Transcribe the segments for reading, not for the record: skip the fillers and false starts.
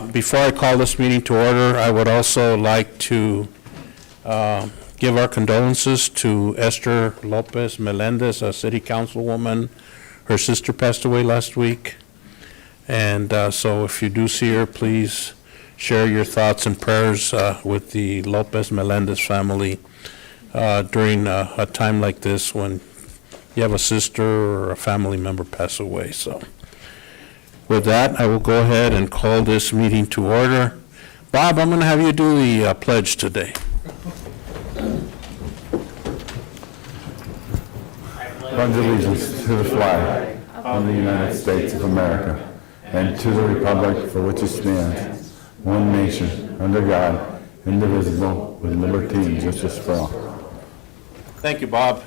Before I call this meeting to order, I would also like to give our condolences to Esther Lopez Melendez, a city councilwoman. Her sister passed away last week. And so if you do see her, please share your thoughts and prayers with the Lopez Melendez family during a time like this when you have a sister or a family member pass away. So with that, I will go ahead and call this meeting to order. Bob, I'm going to have you do the pledge today. Pledge allegiance to the flag of the United States of America and to the republic for which it stands, one nation, under God, indivisible, with liberty and justice for all. Thank you, Bob.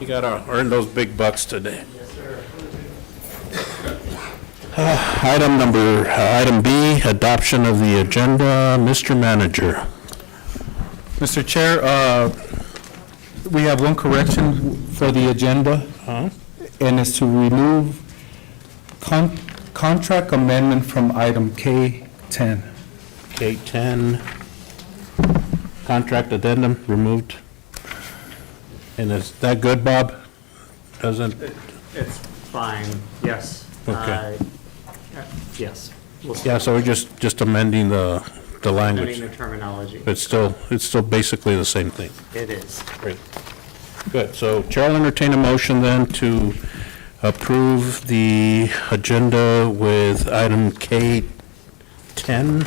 You got to earn those big bucks today. Item B, adoption of the agenda. Mr. Manager. Mr. Chair, we have one correction for the agenda, and it's to remove contract amendment from item K10. K10, contract addendum removed. And is that good, Bob? Doesn't? It's fine, yes. Okay. Yes. Yeah, so we're just amending the language. Amending the terminology. It's still basically the same thing. It is. Great. Good. So Chair will entertain a motion then to approve the agenda with item K10,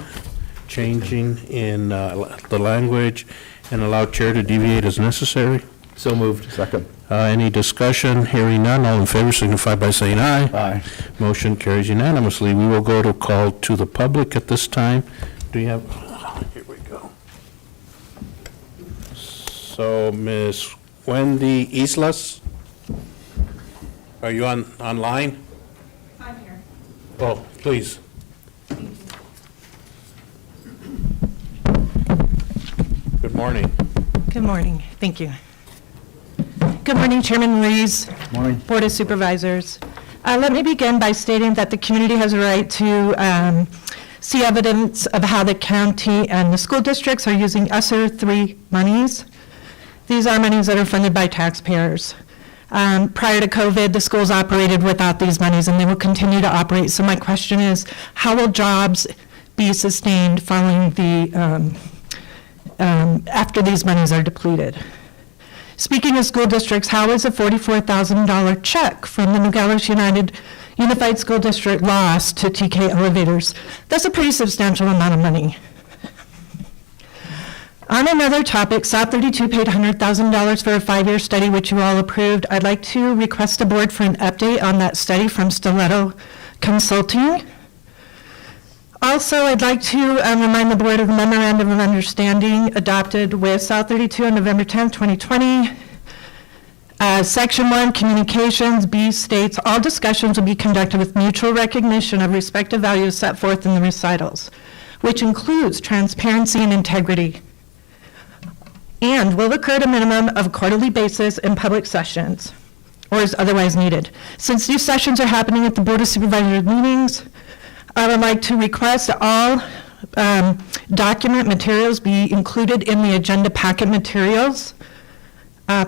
changing in the language, and allow Chair to deviate as necessary. So moved. Second. Any discussion? Hearing none, all in favor signify by saying aye. Aye. Motion carries unanimously. We will go to call to the public at this time. Do you have, here we go. So Ms. Wendy Islas, are you online? I'm here. Oh, please. Thank you. Good morning. Good morning. Thank you. Good morning, Chairman Ruiz, Morning. Board of Supervisors. Let me begin by stating that the community has a right to see evidence of how the county and the school districts are using ESSER 3 monies. These are monies that are funded by taxpayers. Prior to COVID, the schools operated without these monies, and they will continue to operate. So my question is, how will jobs be sustained following the after these monies are depleted? Speaking of school districts, how is a $44,000 check from the Nogales Unified School District lost to TK Elevators? That's a pretty substantial amount of money. On another topic, South 32 paid $100,000 for a 5-year study, which you all approved. I'd like to request a board for an update on that study from Stiletto Consulting. Also, I'd like to remind the board of the memorandum of understanding adopted with South 32 on November 10th, 2020. Section 1, communications, B states, all discussions will be conducted with mutual recognition of respective values set forth in the recitals, which includes transparency and integrity, and will occur at a minimum of a quarterly basis in public sessions, or as otherwise needed. Since these sessions are happening at the Board of Supervisors meetings, I would like to request that all document materials be included in the agenda packet materials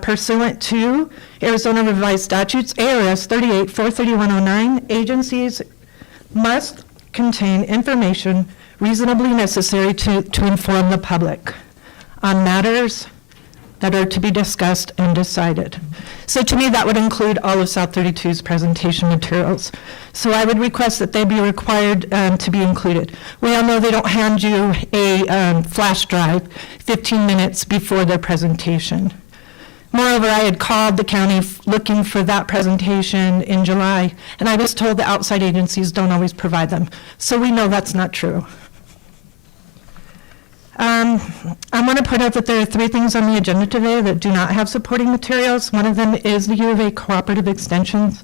pursuant to Arizona Revised Statutes, ARS 38-43109. Agencies must contain information reasonably necessary to inform the public on matters that are to be discussed and decided. So to me, that would include all of South 32's presentation materials. So I would request that they be required to be included. We all know they don't hand you a flash drive 15 minutes before their presentation. Moreover, I had called the county looking for that presentation in July, and I was told that outside agencies don't always provide them. So we know that's not true. I want to point out that there are 3 things on the agenda today that do not have supporting materials. One of them is the U of A Cooperative Extensions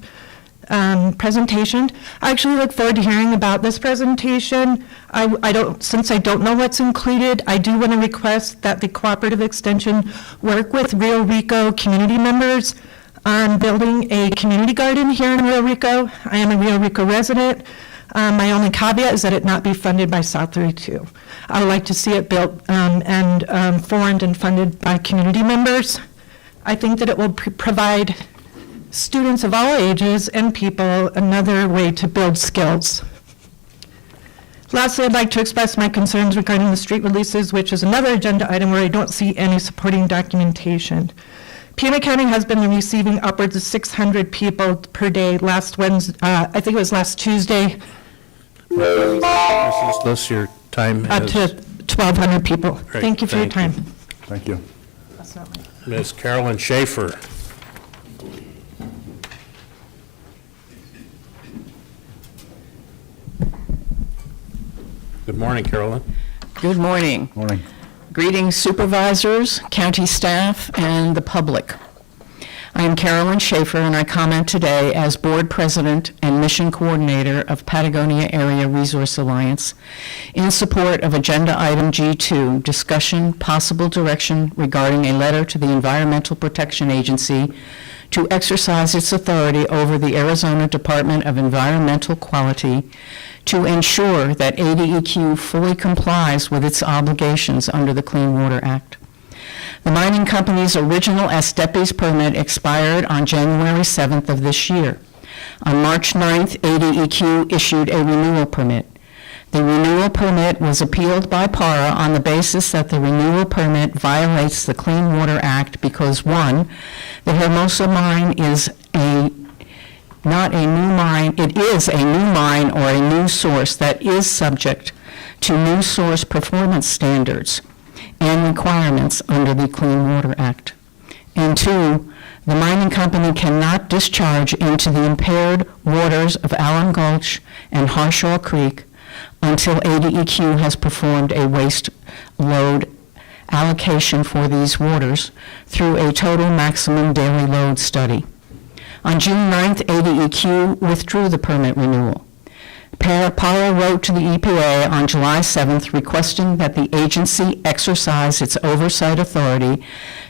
presentation. I actually look forward to hearing about this presentation. Since I don't know what's included, I do want to request that the Cooperative Extension work with Rio Rico community members on building a community garden here in Rio Rico. I am a Rio Rico resident. My only caveat is that it not be funded by South 32. I would like to see it built and formed and funded by community members. I think that it will provide students of all ages and people another way to build skills. Lastly, I'd like to express my concerns regarding the street releases, which is another agenda item where I don't see any supporting documentation. Pima County has been receiving upwards of 600 people per day. Last Wednesday, I think it was last Tuesday, Mrs. List, your time up to is, 1,200 people. Great, Thank you for your thank time. Thank you. That's not mine. Ms. Carolyn Schaefer. Good morning, Carolyn. Good morning. Morning. Greetings supervisors, county staff, and the public. I am Carolyn Schaefer, and I comment today as board president and mission coordinator of Patagonia Area Resource Alliance in support of agenda item G2, discussion possible direction regarding a letter to the Environmental Protection Agency to exercise its authority over the Arizona Department of Environmental Quality to ensure that ADEQ fully complies with its obligations under the Clean Water Act. The mining company's original Astepes permit expired on January 7th of this year. On March 9th, ADEQ issued a renewal permit. The renewal permit was appealed by PARA on the basis that the renewal permit violates the Clean Water Act because, one, the Hermosa mine is not a new mine, it is a new mine or a new source that is subject to new source performance standards and requirements under the Clean Water Act. And two, the mining company cannot discharge into the impaired waters of Allen Gulch and Harshaw Creek until ADEQ has performed a waste load allocation for these waters through a total maximum daily load study. On June 9th, ADEQ withdrew the permit renewal. PARA wrote to the EPA on July 7th requesting that the agency exercise its oversight authority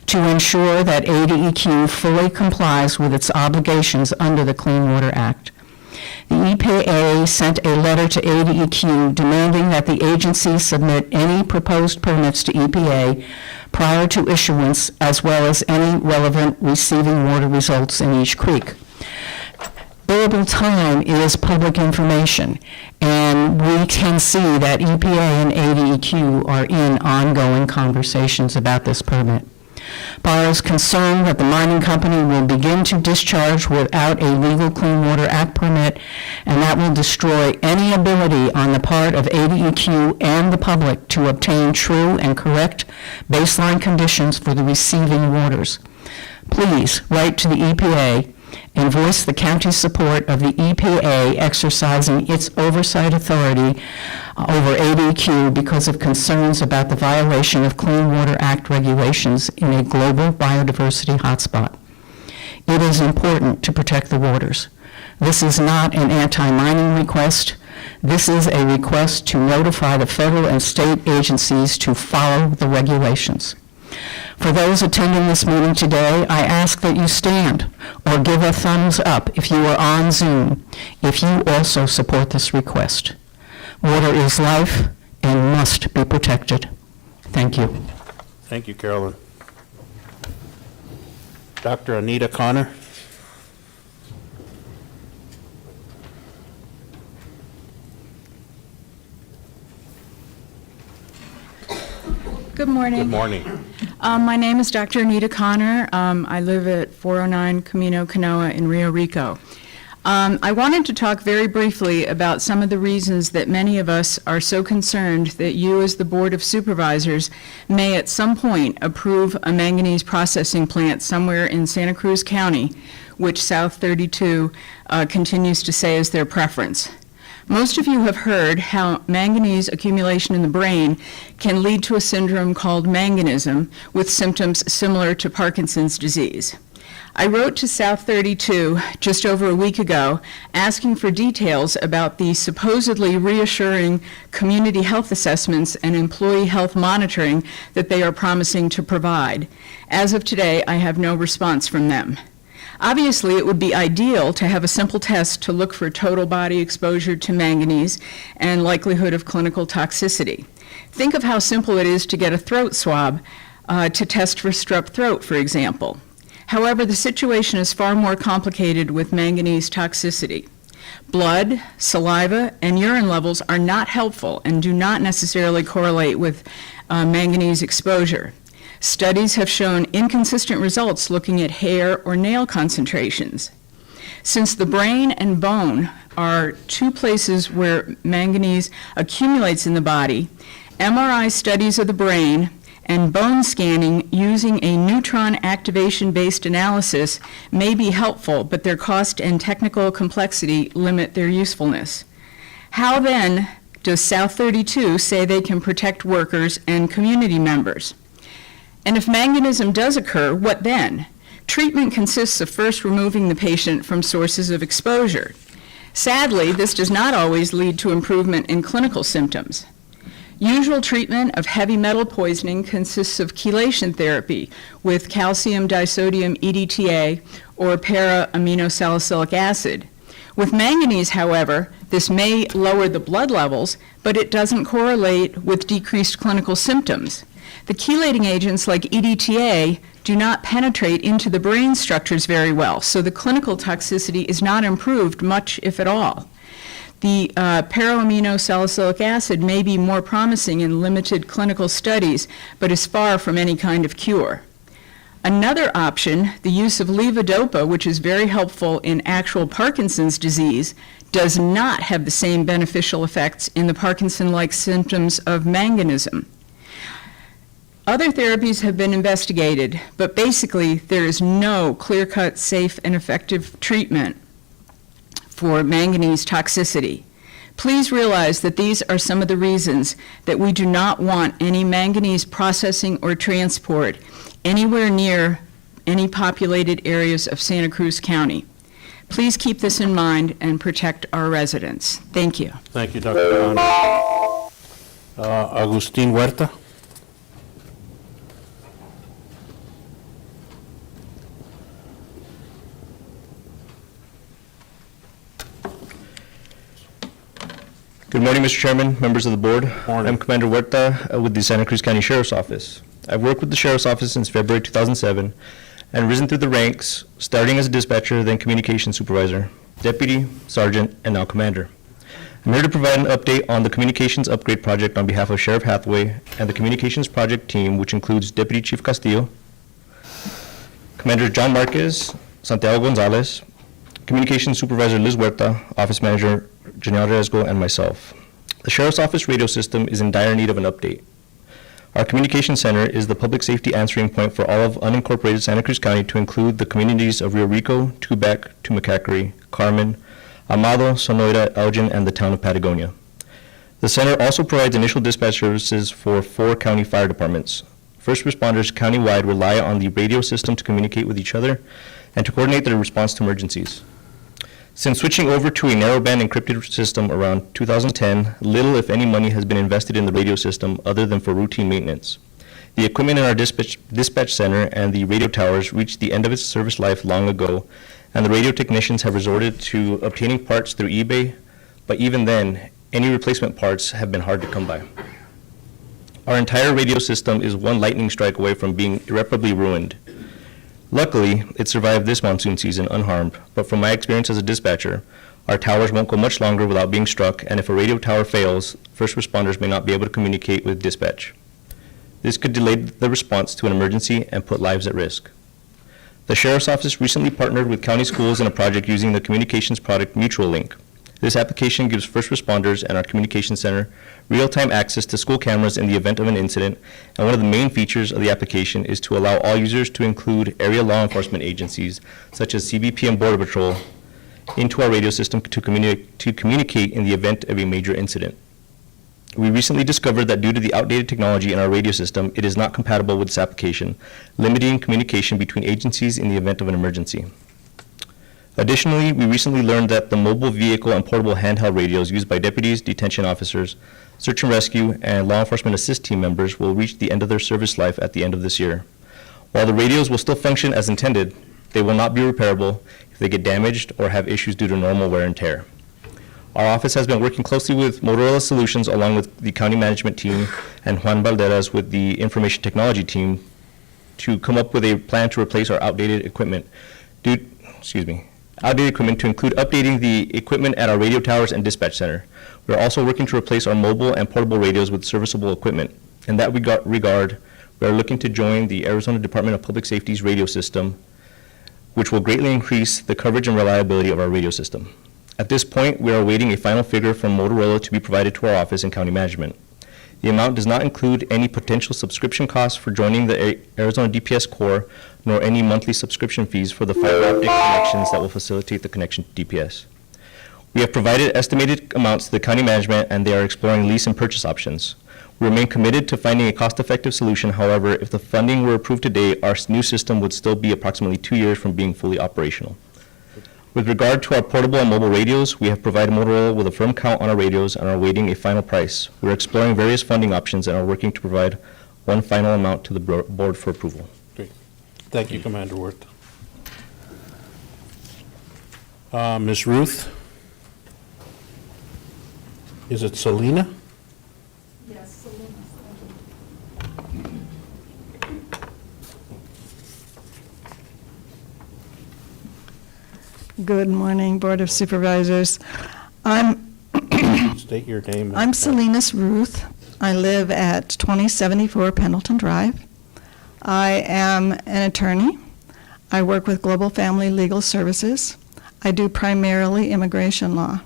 to ensure that ADEQ fully complies with its obligations under the Clean Water Act. The EPA sent a letter to ADEQ demanding that the agency submit any proposed permits to EPA prior to issuance, as well as any relevant receiving water results in each creek. Billable time is public information, and we can see that EPA and ADEQ are in ongoing conversations about this permit. PARA is concerned that the mining company will begin to discharge without a legal Clean Water Act permit, and that will destroy any ability on the part of ADEQ and the public to obtain true and correct baseline conditions for the receiving waters. Please write to the EPA and voice the county's support of the EPA exercising its oversight authority over ADEQ because of concerns about the violation of Clean Water Act regulations in a global biodiversity hotspot. It is important to protect the waters. This is not an anti-mining request. This is a request to notify the federal and state agencies to follow the regulations. For those attending this meeting today, I ask that you stand or give a thumbs up if you are on Zoom, if you also support this request. Water is life and must be protected. Thank you. Thank you, Carolyn. Dr. Anita Connor. Good morning. Good morning. My name is Dr. Anita Connor. I live at 409 Camino Canoa in Rio Rico. I wanted to talk very briefly about some of the reasons that many of us are so concerned that you as the Board of Supervisors may at some point approve a manganese processing plant somewhere in Santa Cruz County, which South 32 continues to say is their preference. Most of you have heard how manganese accumulation in the brain can lead to a syndrome called manganism with symptoms similar to Parkinson's disease. I wrote to South 32 just over a week ago asking for details about the supposedly reassuring community health assessments and employee health monitoring that they are promising to provide. As of today, I have no response from them. Obviously, it would be ideal to have a simple test to look for total body exposure to manganese and likelihood of clinical toxicity. Think of how simple it is to get a throat swab to test for strep throat, for example. However, the situation is far more complicated with manganese toxicity. Blood, saliva, and urine levels are not helpful and do not necessarily correlate with manganese exposure. Studies have shown inconsistent results looking at hair or nail concentrations. Since the brain and bone are two places where manganese accumulates in the body, MRI studies of the brain and bone scanning using a neutron activation-based analysis may be helpful, but their cost and technical complexity limit their usefulness. How then does South 32 say they can protect workers and community members? And if manganism does occur, what then? Treatment consists of first removing the patient from sources of exposure. Sadly, this does not always lead to improvement in clinical symptoms. Usual treatment of heavy metal poisoning consists of chelation therapy with calcium disodium EDTA or para-aminosalicylic acid. With manganese, however, this may lower the blood levels, but it doesn't correlate with decreased clinical symptoms. The chelating agents like EDTA do not penetrate into the brain structures very well, so the clinical toxicity is not improved much, if at all. The para-aminosalicylic acid may be more promising in limited clinical studies, but is far from any kind of cure. Another option, the use of levodopa, which is very helpful in actual Parkinson's disease, does not have the same beneficial effects in the Parkinson-like symptoms of manganism. Other therapies have been investigated, but basically there is no clear-cut, safe, and effective treatment for manganese toxicity. Please realize that these are some of the reasons that we do not want any manganese processing or transport anywhere near any populated areas of Santa Cruz County. Please keep this in mind and protect our residents. Thank you. Thank you, Dr. Khan. Agustin Huerta. Good morning, Mr. Chairman, members of the board. Morning. I'm Commander Huerta with the Santa Cruz County Sheriff's Office. I've worked with the Sheriff's Office since February 2007 and risen through the ranks, starting as a dispatcher, then communications supervisor, deputy, sergeant, and now commander. I'm here to provide an update on the communications upgrade project on behalf of Sheriff Hathaway and the communications project team, which includes Deputy Chief Castillo, Commander John Marquez, Santiago Gonzalez, Communications Supervisor Liz Huerta, Office Manager Janelle Rezgo, and myself. The Sheriff's Office radio system is in dire need of an update. Our communication center is the public safety answering point for all of unincorporated Santa Cruz County to include the communities of Rio Rico, Tubac, Tumacacari, Carmen, Amado, Sonoita, Elgin, and the town of Patagonia. The center also provides initial dispatch services for 4 county fire departments. First responders countywide rely on the radio system to communicate with each other and to coordinate their response to emergencies. Since switching over to a narrowband encrypted system around 2010, little, if any, money has been invested in the radio system other than for routine maintenance. The equipment in our dispatch center and the radio towers reached the end of its service life long ago, and the radio technicians have resorted to obtaining parts through eBay, but even then, any replacement parts have been hard to come by. Our entire radio system is one lightning strike away from being irreparably ruined. Luckily, it survived this monsoon season unharmed, but from my experience as a dispatcher, our towers won't go much longer without being struck, and if a radio tower fails, first responders may not be able to communicate with dispatch. This could delay the response to an emergency and put lives at risk. The Sheriff's Office recently partnered with county schools in a project using the communications product Mutual Link. This application gives first responders and our communication center real-time access to school cameras in the event of an incident, and one of the main features of the application is to allow all users to include area law enforcement agencies, such as CBP and Border Patrol, into our radio system to communicate in the event of a major incident. We recently discovered that due to the outdated technology in our radio system, it is not compatible with this application, limiting communication between agencies in the event of an emergency. Additionally, we recently learned that the mobile vehicle and portable handheld radios used by deputies, detention officers, search and rescue, and law enforcement assist team members will reach the end of their service life at the end of this year. While the radios will still function as intended, They will not be repairable if they get damaged or have issues due to normal wear and tear. Our office has been working closely with Motorola Solutions along with the county management team and Juan Valderas with the information technology team to come up with a plan to replace our outdated equipment to include updating the equipment at our radio towers and dispatch center. We are also working to replace our mobile and portable radios with serviceable equipment. In that regard, we are looking to join the Arizona Department of Public Safety's radio system, which will greatly increase the coverage and reliability of our radio system. At this point, we are awaiting a final figure from Motorola to be provided to our office and county management. The amount does not include any potential subscription costs for joining the Arizona DPS Corps, nor any monthly subscription fees for the fiber optic connections that will facilitate the connection to DPS. We have provided estimated amounts to the county management, and they are exploring lease and purchase options. We remain committed to finding a cost-effective solution. However, if the funding were approved today, our new system would still be approximately 2 years from being fully operational. With regard to our portable and mobile radios, we have provided Motorola with a firm count on our radios and are awaiting a final price. We are exploring various funding options and are working to provide one final amount to the board for approval. Great. Thank you, Commander Worth. Ms. Ruth? Is it Selena? Good morning, Board of Supervisors. State your name. I'm Salinas Ruth. I live at 2074 Pendleton Drive. I am an attorney. I work with Global Family Legal Services. I do primarily immigration law.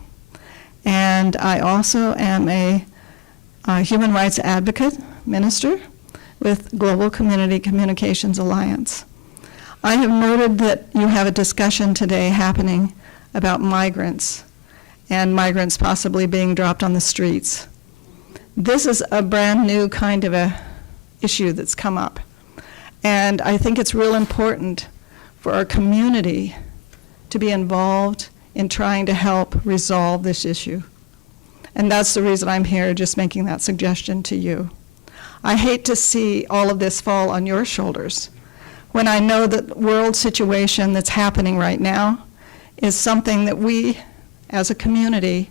And I also am a human rights advocate minister with Global Community Communications Alliance. I have noted that you have a discussion today happening about migrants and migrants possibly being dropped on the streets. This is a brand new kind of a issue that's come up. And I think it's real important for our community to be involved in trying to help resolve this issue. And that's the reason I'm here, just making that suggestion to you. I hate to see all of this fall on your shoulders when I know that the world situation that's happening right now is something that we, as a community,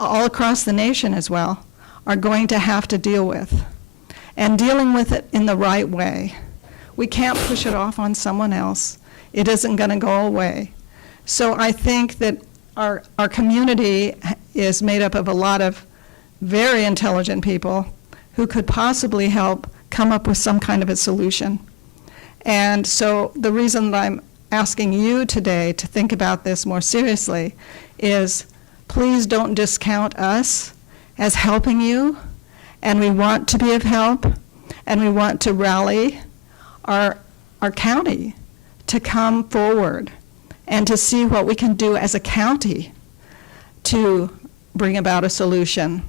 all across the nation as well, are going to have to deal with. And dealing with it in the right way. We can't push it off on someone else. It isn't going to go away. So I think that our community is made up of a lot of very intelligent people who could possibly help come up with some kind of a solution. And so the reason that I'm asking you today to think about this more seriously is please don't discount us as helping you, and we want to be of help, and we want to rally our county to come forward and to see what we can do as a county to bring about a solution.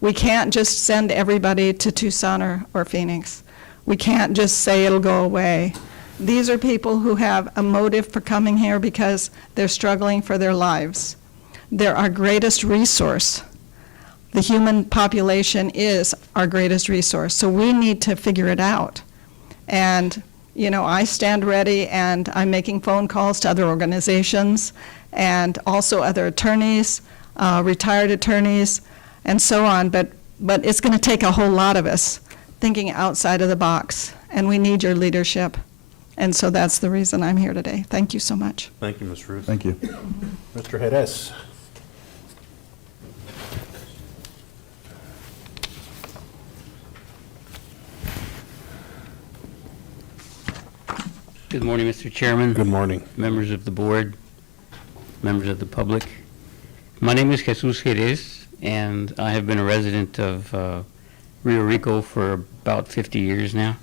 We can't just send everybody to Tucson or Phoenix. We can't just say it'll go away. These are people who have a motive for coming here because they're struggling for their lives. They're our greatest resource. The human population is our greatest resource, so we need to figure it out. And, you know, I stand ready, and I'm making phone calls to other organizations and also other attorneys, retired attorneys, and so on. But it's going to take a whole lot of us thinking outside of the box, and we need your leadership. And so that's the reason I'm here today. Thank you so much. Thank you, Ms. Ruth. Thank you. Mr. Jerez. Good morning, Mr. Chairman. Good morning. Members of the board, members of the public. My name is Jesus Jerez, and I have been a resident of Rio Rico for about 50 years now.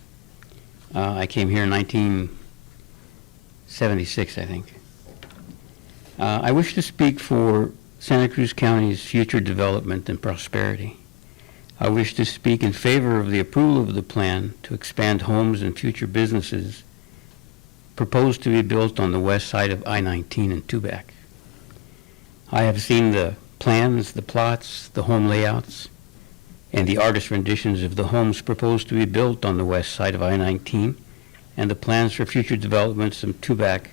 I came here in 1976, I think. I wish to speak for Santa Cruz County's future development and prosperity. I wish to speak in favor of the approval of the plan to expand homes and future businesses proposed to be built on the west side of I-19 in Tubac. I have seen the plans, the plots, the home layouts, and the artist renditions of the homes proposed to be built on the west side of I-19 and the plans for future developments in Tubac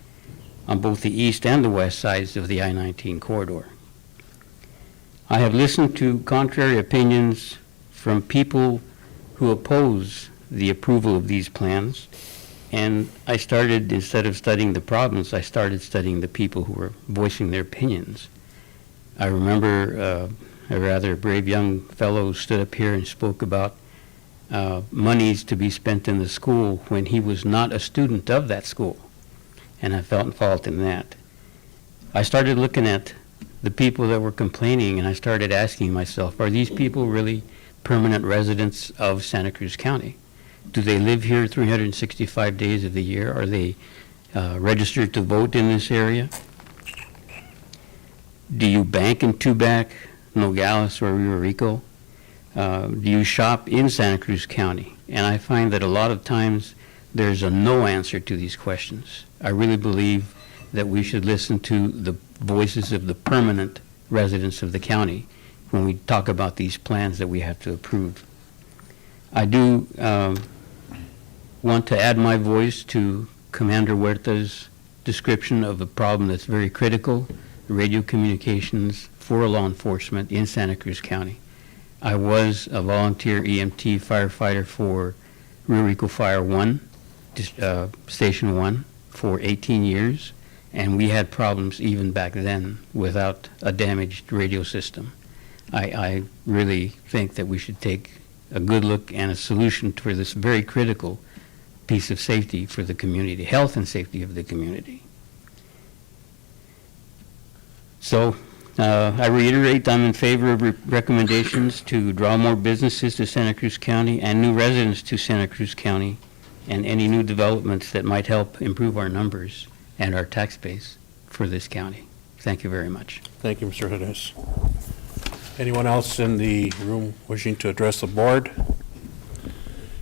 on both the east and the west sides of the I-19 corridor. I have listened to contrary opinions from people who oppose the approval of these plans, and I started, instead of studying the problems, I started studying the people who were voicing their opinions. I remember a rather brave young fellow stood up here and spoke about monies to be spent in the school when he was not a student of that school, and I felt fault in that. I started looking at the people that were complaining, and I started asking myself, are these people really permanent residents of Santa Cruz County? Do they live here 365 days of the year? Are they registered to vote in this area? Do you bank in Tubac, Nogales, or Rio Rico? Do you shop in Santa Cruz County? And I find that a lot of times there's a no answer to these questions. I really believe that we should listen to the voices of the permanent residents of the county when we talk about these plans that we have to approve. I do want to add my voice to Commander Huerta's description of a problem that's very critical, radio communications for law enforcement in Santa Cruz County. I was a volunteer EMT firefighter for Rio Rico Fire 1, Station 1, for 18 years, and we had problems even back then without a damaged radio system. I really think that we should take a good look and a solution for this very critical piece of safety for the community, health and safety of the community. So I reiterate, I'm in favor of recommendations to draw more businesses to Santa Cruz County and new residents to Santa Cruz County, and any new developments that might help improve our numbers and our tax base for this county. Thank you very much. Thank you, Mr. Jerez. Anyone else in the room wishing to address the board?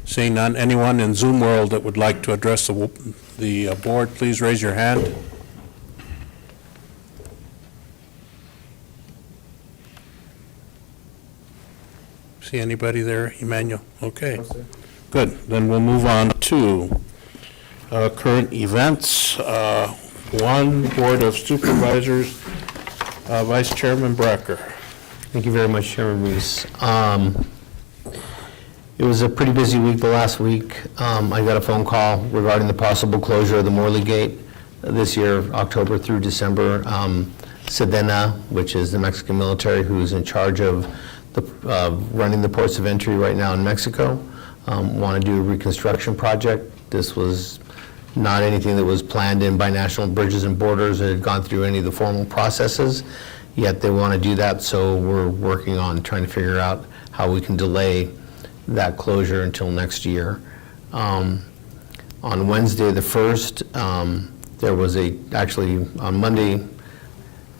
Seeing none, anyone in Zoom world that would like to address the board, please raise your hand. See anybody there, Emmanuel? Okay. Good. Then we'll move on to current events. One, Board of Supervisors, Vice Chairman Bracker. Thank you very much, Chairman Reese. It was a pretty busy week the last week. I got a phone call regarding the possible closure of the Morley Gate this year, October through December. Sedena, which is the Mexican military who's in charge of running the ports of entry right now in Mexico, want to do a reconstruction project. This was not anything that was planned in by National Bridges and Borders. It had gone through any of the formal processes, yet they want to do that, so we're working on trying to figure out how we can delay that closure until next year. On Wednesday the 1st, there was actually on Monday,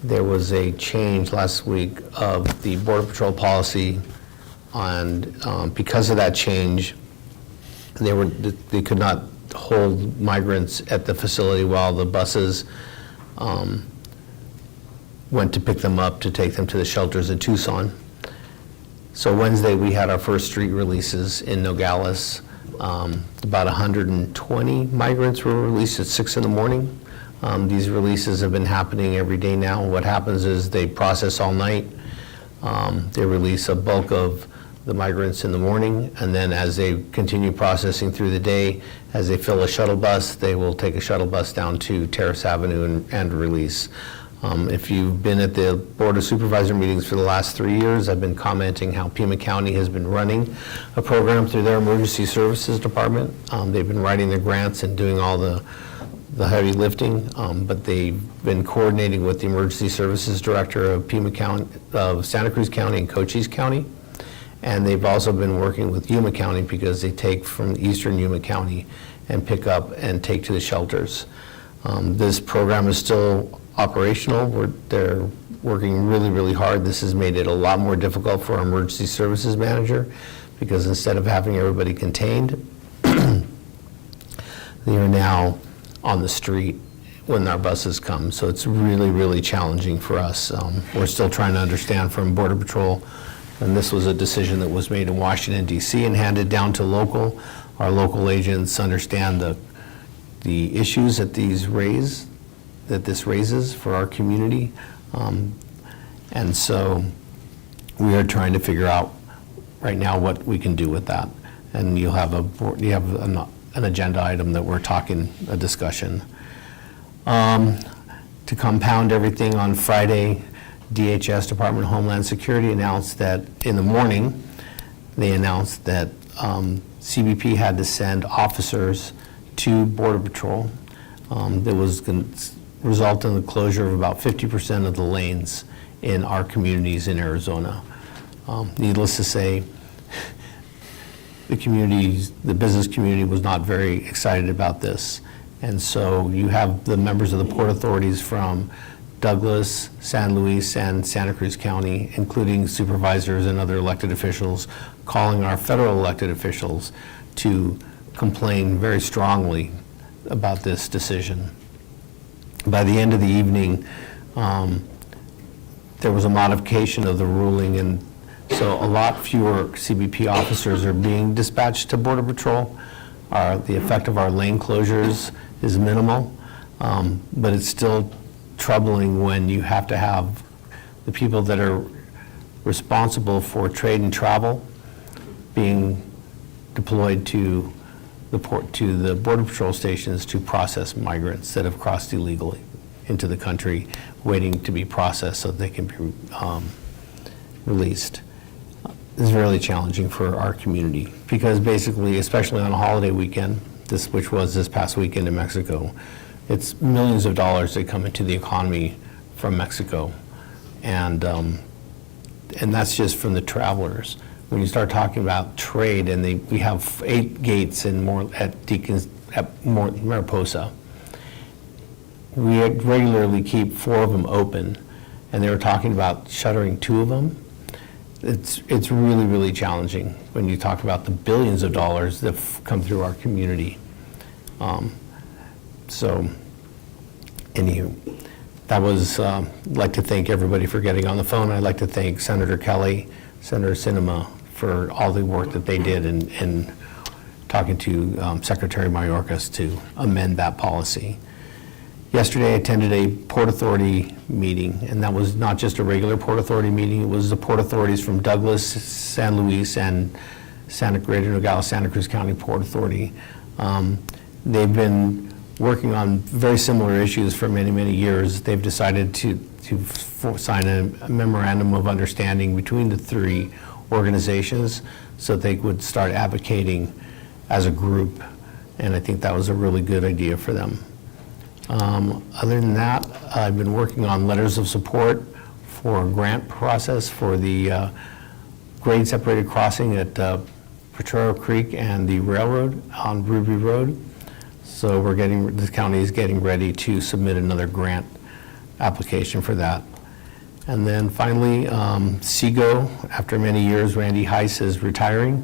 there was a change last week of the Border Patrol policy, and because of that change, they could not hold migrants at the facility while the buses went to pick them up to take them to the shelters in Tucson. So Wednesday, we had our first street releases in Nogales. About 120 migrants were released at 6 in the morning. These releases have been happening every day now. What happens is they process all night. They release a bulk of the migrants in the morning, and then as they continue processing through the day, as they fill a shuttle bus, they will take a shuttle bus down to Terrace Avenue and release. If you've been at the Board of Supervisor meetings for the last 3 years, I've been commenting how Pima County has been running a program through their Emergency Services Department. They've been writing the grants and doing all the heavy lifting, but they've been coordinating with the Emergency Services Director of Pima County, of Santa Cruz County and Cochise County. And they've also been working with Yuma County because they take from eastern Yuma County and pick up and take to the shelters. This program is still operational. They're working really, really hard. This has made it a lot more difficult for our emergency services manager because instead of having everybody contained, they are now on the street when our buses come. So it's really, really challenging for us. We're still trying to understand from Border Patrol, and this was a decision that was made in Washington, D.C. and handed down to local. Our local agents understand the issues that these raise, that this raises for our community. And so we are trying to figure out right now what we can do with that. And you have an agenda item that we're talking, a discussion. To compound everything, on Friday, DHS, Department of Homeland Security, announced that in the morning, they announced that CBP had to send officers to Border Patrol. That was going to result in the closure of about 50% of the lanes in our communities in Arizona. Needless to say, the business community was not very excited about this. And so you have the members of the Port Authorities from Douglas, San Luis, and Santa Cruz County, including supervisors and other elected officials, calling our federal elected officials to complain very strongly about this decision. By the end of the evening, there was a modification of the ruling, and so a lot fewer CBP officers are being dispatched to Border Patrol. The effect of our lane closures is minimal, but it's still troubling when you have to have the people that are responsible for trade and travel being deployed to the Border Patrol stations to process migrants that have crossed illegally into the country, waiting to be processed so they can be released. It's really challenging for our community because basically, especially on a holiday weekend, which was this past weekend in Mexico, it's millions of dollars that come into the economy from Mexico, and that's just from the travelers. When you start talking about trade, and we have 8 gates at Mariposa, we regularly keep 4 of them open, and they were talking about shuttering 2 of them. It's really, really challenging when you talk about the billions of dollars that come through our community. So, anywho, that was, I'd like to thank everybody for getting on the phone. I'd like to thank Senator Kelly, Senator Sinema for all the work that they did in talking to Secretary Mayorkas to amend that policy. Yesterday, I attended a Port Authority meeting, and that was not just a regular Port Authority meeting. It was the Port Authorities from Douglas, San Luis, and Greater Nogales, Santa Cruz County Port Authority. They've been working on very similar issues for many, many years. They've decided to sign a memorandum of understanding between the 3 organizations so they would start advocating as a group, and I think that was a really good idea for them. Other than that, I've been working on letters of support for a grant process for the grade separated crossing at Potrero Creek and the railroad on Ruby Road. So the county is getting ready to submit another grant application for that. And then finally, SEGO, after many years, Randy Heiss is retiring.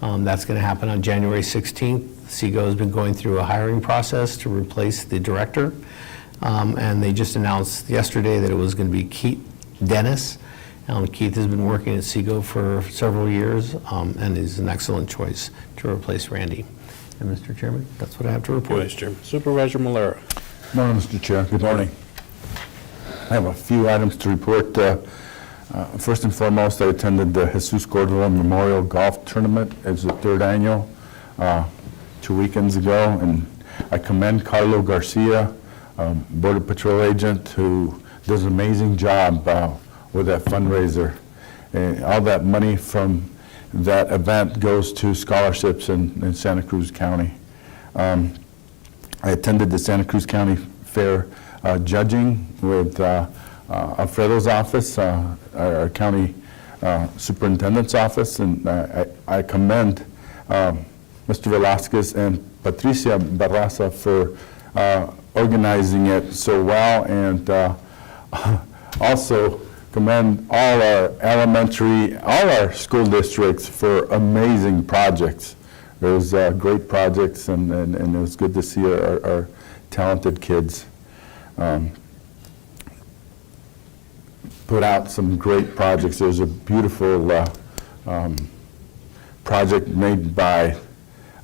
That's going to happen on January 16th. SEGO has been going through a hiring process to replace the director. And they just announced yesterday that it was going to be Keith Dennis. Keith has been working at SEGO for several years and is an excellent choice to replace Randy. And Mr. Chairman, that's what I have to report. Vice Chairman. Supervisor Malera. Morning, Mr. Chair. Good morning. I have a few items to report. First and foremost, I attended the Jesus Cordova Memorial Golf Tournament. It was the 3rd annual 2 weekends ago, and I commend Carlo Garcia, Border Patrol agent, who does an amazing job with that fundraiser. All that money from that event goes to scholarships in Santa Cruz County. I attended the Santa Cruz County Fair judging with Alfredo's office, our county superintendent's office, and I commend Mr. Velasquez and Patricia Barraza for organizing it so well, and also commend all our school districts for amazing projects. It was great projects, and it was good to see our talented kids put out some great projects. There's a beautiful project made by,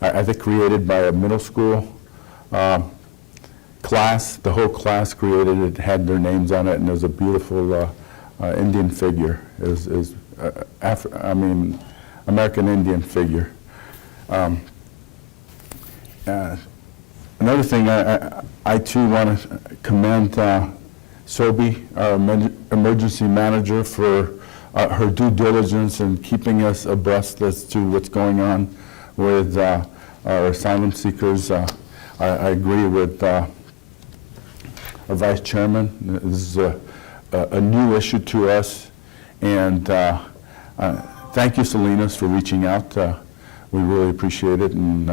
I think created by a middle school class, the whole class created it, had their names on it, and it was a beautiful Indian figure. It was American Indian figure. Another thing, I too want to commend Sobi, our emergency manager, for her due diligence in keeping us abreast as to what's going on with our asylum seekers. I agree with our Vice Chairman. This is a new issue to us, and thank you, Salinas, for reaching out. We really appreciate it, and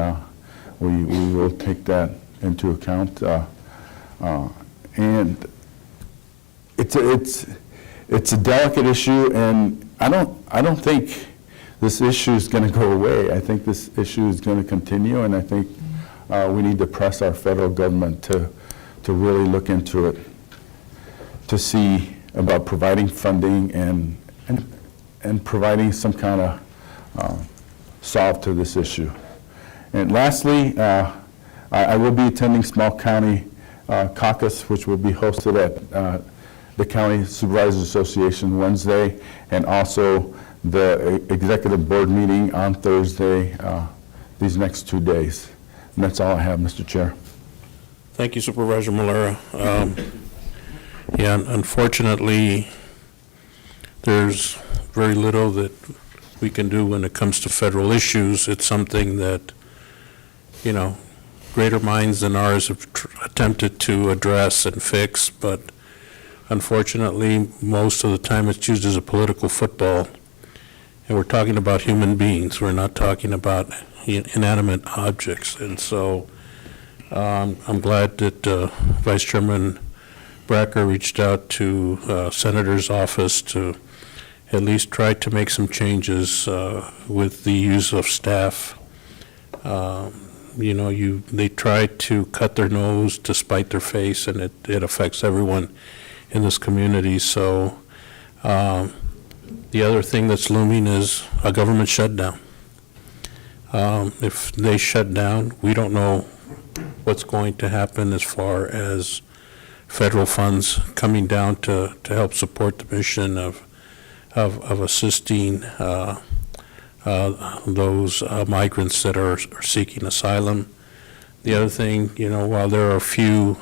we will take that into account. And it's a delicate issue, and I don't think this issue is going to go away. I think this issue is going to continue, and I think we need to press our federal government to really look into it, to see about providing funding and providing some kind of solve to this issue. And lastly, I will be attending Small County Caucus, which will be hosted at the County Supervisors Association Wednesday, and also the Executive Board meeting on Thursday, these next 2 days. And that's all I have, Mr. Chair. Thank you, Supervisor Malera. Yeah, unfortunately, there's very little that we can do when it comes to federal issues. It's something that, greater minds than ours have attempted to address and fix, but unfortunately, most of the time it's used as a political football. And we're talking about human beings. We're not talking about inanimate objects. And so I'm glad that Vice Chairman Bracker reached out to Senator's office to at least try to make some changes with the use of staff. They try to cut their nose to spite their face, and it affects everyone in this community. So the other thing that's looming is a government shutdown. If they shut down, we don't know what's going to happen as far as federal funds coming down to help support the mission of assisting those migrants that are seeking asylum. The other thing, while there are a few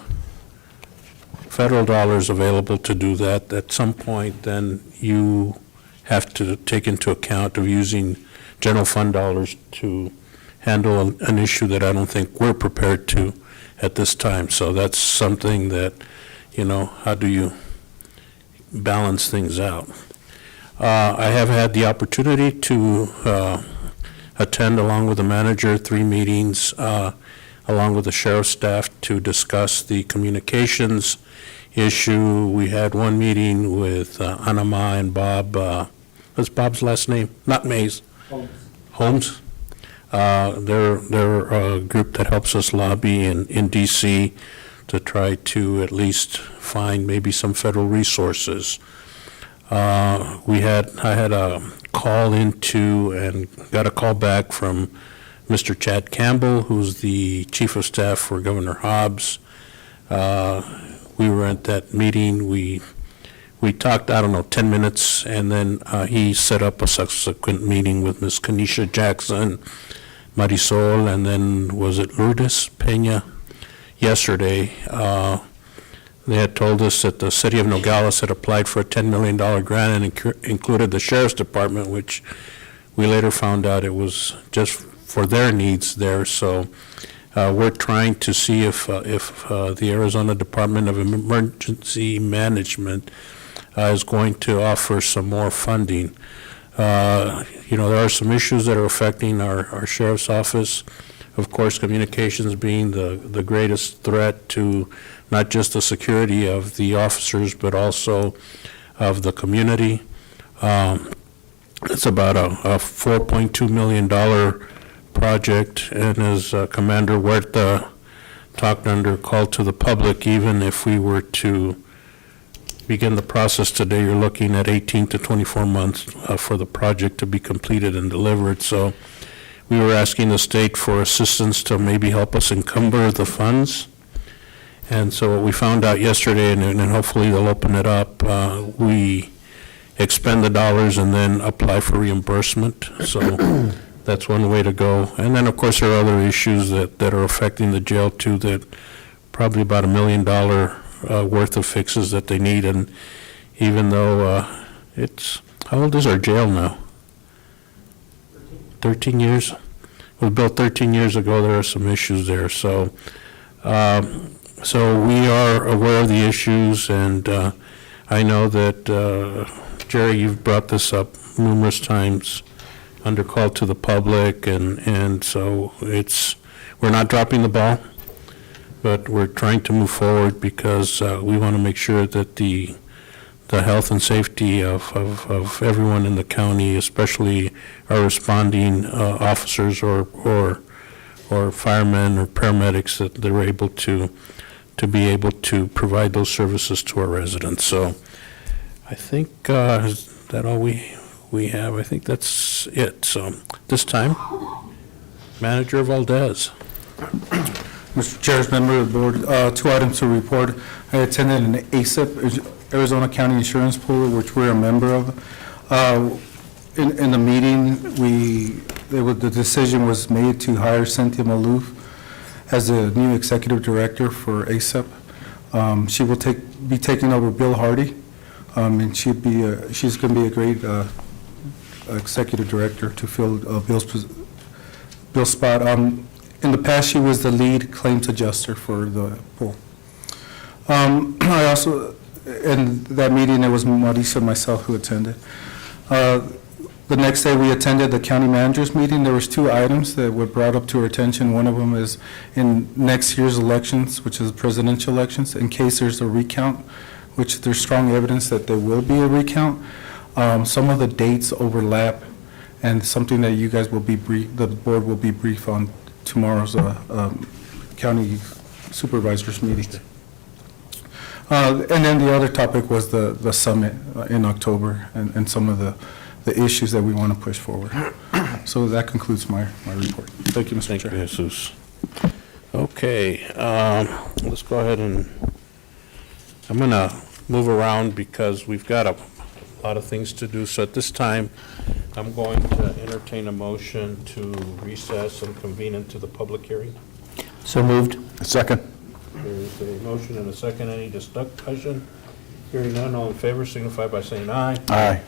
federal dollars available to do that, at some point then you have to take into account of using general fund dollars to handle an issue that I don't think we're prepared to at this time. So that's something that, how do you balance things out? I have had the opportunity to attend, along with the manager, 3 meetings, along with the sheriff's staff, to discuss the communications issue. We had one meeting with Anama and Bob. What's Bob's last name? Not Mays. Holmes. They're a group that helps us lobby in D.C. to try to at least find maybe some federal resources. I had a call into and got a call back from Mr. Chad Campbell, who's the Chief of Staff for Governor Hobbs. We were at that meeting. We talked, 10 minutes, and then he set up a subsequent meeting with Ms. Kanisha Jackson, Marisol, and then was it Lourdes Peña yesterday. They had told us that the city of Nogales had applied for a $10 million grant and included the sheriff's department, which we later found out it was just for their needs there. So we're trying to see if the Arizona Department of Emergency Management is going to offer some more funding. There are some issues that are affecting our sheriff's office. Of course, communications being the greatest threat to not just the security of the officers, but also of the community. It's about a $4.2 million project, and as Commander Huerta talked under call to the public, even if we were to begin the process today, you're looking at 18 to 24 months for the project to be completed and delivered. So we were asking the state for assistance to maybe help us encumber the funds And so what we found out yesterday, and hopefully they'll open it up, we expend the dollars and then apply for reimbursement. So that's one way to go. And then, of course, there are other issues that are affecting the jail too, that probably about $1 million worth of fixes that they need. And even though how old is our jail now? 13 years? It was built 13 years ago. There are some issues there. So we are aware of the issues, and I know that, Jerry, you've brought this up numerous times under call to the public, and so we're not dropping the ball, but we're trying to move forward because we want to make sure that the health and safety of everyone in the county, especially our responding officers or firemen or paramedics, that they're able to be able to provide those services to our residents. So I think, is that all we have? I think that's it. So this time, Manager Valdez. Mr. Chair, member of the board, 2 items to report. I attended an ASIP, Arizona County Insurance Pool, which we're a member of. In the meeting, the decision was made to hire Cynthia Maloof as the new executive director for ASIP. She will be taking over Bill Hardy, and she's going to be a great executive director to fill Bill's spot. In the past, she was the lead claims adjuster for the pool. I also, in that meeting, it was Marisa and myself who attended. The next day, we attended the county manager's meeting. There was 2 items that were brought up to our attention. One of them is in next year's elections, which is presidential elections, in case there's a recount, which there's strong evidence that there will be a recount. Some of the dates overlap, and something that you guys will be the board will be briefed on tomorrow's county supervisors meeting. And then the other topic was the summit in October and some of the issues that we want to push forward. So that concludes my report. Thank you, Mr. Chair. Thank you, Jesus. Okay, let's go ahead and, I'm going to move around because we've got a lot of things to do. So at this time, I'm going to entertain a motion to recess and convene into the public hearing. So moved. Second. There's a motion and a second. Any discussion? Hearing none, all in favor signify by saying aye. Aye.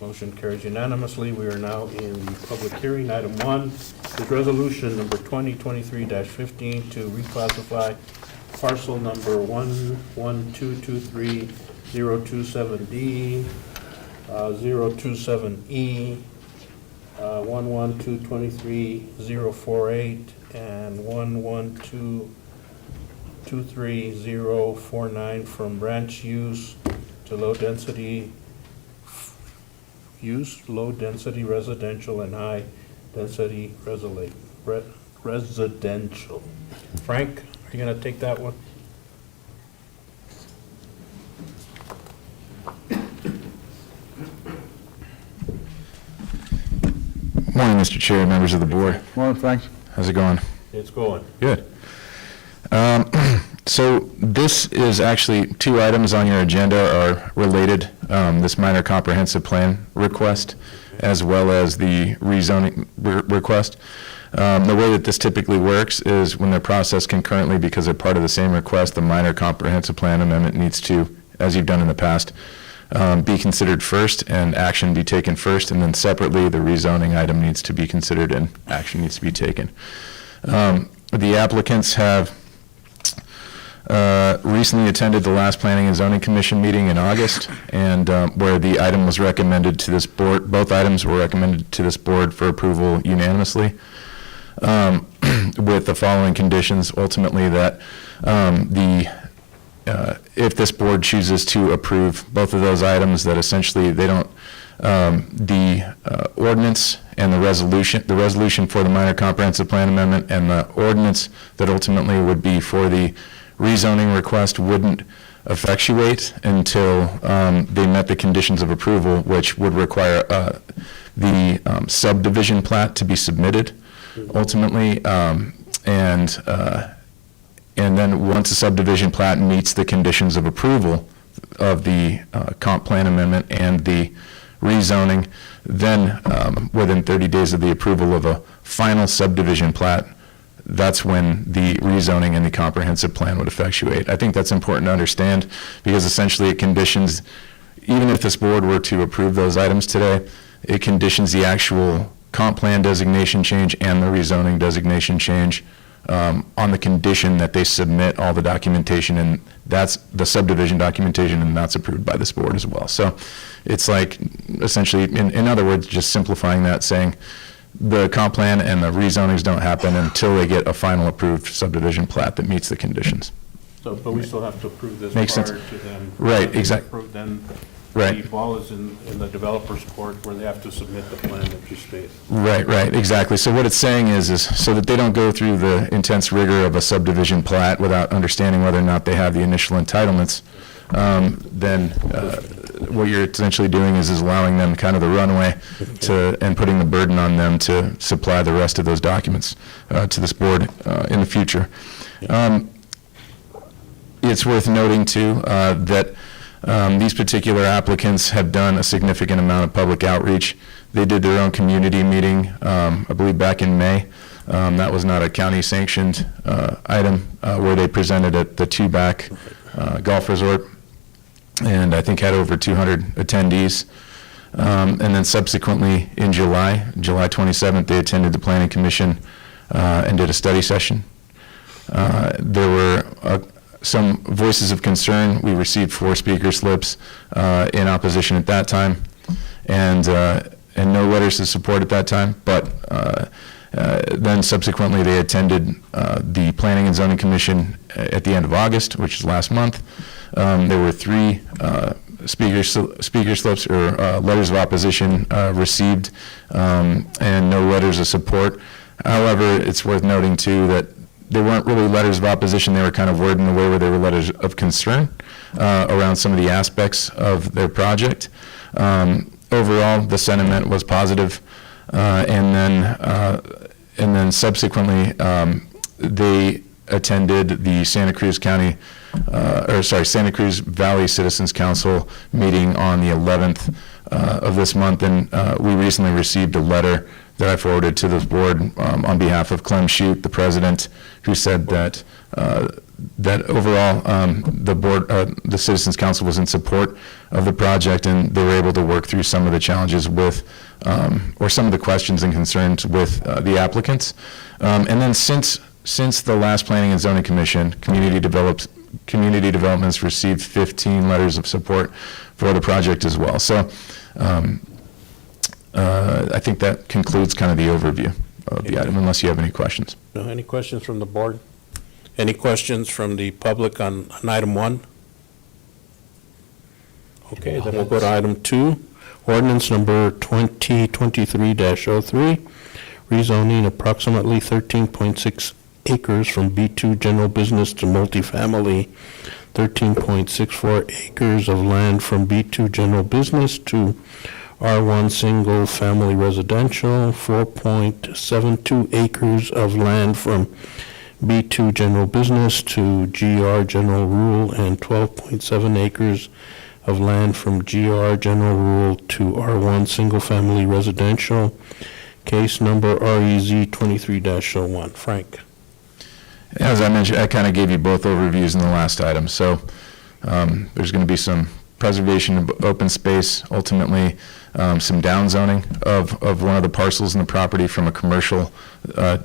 Motion carries unanimously. We are now in the public hearing. Item 1 is resolution number 2023-15 to reclassify parcel number 11223-027D, 027E, 11223-048, and 11223-049 from branch use to low-density residential and high-density residential. Frank, are you going to take that one? Morning, Mr. Chair, members of the board. Morning, Frank. How's it going? It's going. Good. So this is actually 2 items on your agenda are related, this minor comprehensive plan request, as well as the rezoning request. The way that this typically works is when they're processed concurrently because they're part of the same request, the minor comprehensive plan amendment needs to, as you've done in the past, be considered first and action be taken first, and then separately the rezoning item needs to be considered and action needs to be taken. The applicants have recently attended the last Planning and Zoning Commission meeting in August, and where the item was recommended to this board, both items were recommended to this board for approval unanimously, with the following conditions, ultimately that if this board chooses to approve both of those items, that essentially they don't, the ordinance and the resolution for the minor comprehensive plan amendment and the ordinance that ultimately would be for the rezoning request wouldn't effectuate until they met the conditions of approval, which would require the subdivision plat to be submitted ultimately, and And then once a subdivision plat meets the conditions of approval of the comp plan amendment and the rezoning, then within 30 days of the approval of a final subdivision plat, that's when the rezoning and the comprehensive plan would effectuate. I think that's important to understand because essentially it conditions, even if this board were to approve those items today, it conditions the actual comp plan designation change and the rezoning designation change on the condition that they submit all the documentation, and that's the subdivision documentation, and that's approved by this board as well. So it's like essentially, in other words, just simplifying that, saying the comp plan and the rezonings don't happen until they get a final approved subdivision plat that meets the conditions. So, but we still have to approve this Makes prior sense. to them. Right, exact- Approve, then Right. the ball is in the developer's court where they have to submit the plan that you stated. Right, exactly. So what it's saying is so that they don't go through the intense rigor of a subdivision plat without understanding whether or not they have the initial entitlements, then what you're essentially doing is allowing them kind of the runway and putting the burden on them to supply the rest of those documents to this board in the future. It's worth noting, too, that these particular applicants have done a significant amount of public outreach. They did their own community meeting, I believe back in May. That was not a county-sanctioned item where they presented at the Two-Back Golf Resort, and I think had over 200 attendees. And then subsequently in July 27th, they attended the Planning Commission and did a study session. There were some voices of concern. We received 4 speaker slips in opposition at that time, and no letters of support at that time. But then subsequently, they attended the Planning and Zoning Commission at the end of August, which is last month. There were 3 speaker slips or letters of opposition received, and no letters of support. However, it's worth noting too that they weren't really letters of opposition. They were kind of worded in a way where they were letters of concern around some of the aspects of their project. Overall, the sentiment was positive, and then subsequently they attended the Santa Cruz Valley Citizens Council meeting on the 11th of this month, and we recently received a letter that I forwarded to the board on behalf of Clem Shute, the president, who said that overall the Citizens Council was in support of the project, and they were able to work through some of the challenges with, or some of the questions and concerns with the applicants. And then since the last Planning and Zoning Commission, Community Developments received 15 letters of support for the project as well. So I think that concludes kind of the overview of the item, unless you have any questions. Any questions from the board? Any questions from the public on item 1? Okay, then we'll go to item 2, ordinance number 2023-03, rezoning approximately 13.6 acres from B2 general business to multifamily, 13.64 acres of land from B2 general business to R1 single family residential, 4.72 acres of land from B2 general business to GR general rural, and 12.7 acres of land from GR general rural to R1 single family residential. Case number REZ 23-01. Frank. As I mentioned, I kind of gave you both overviews in the last item. So there's going to be some preservation of open space, ultimately some downzoning of one of the parcels in the property from a commercial,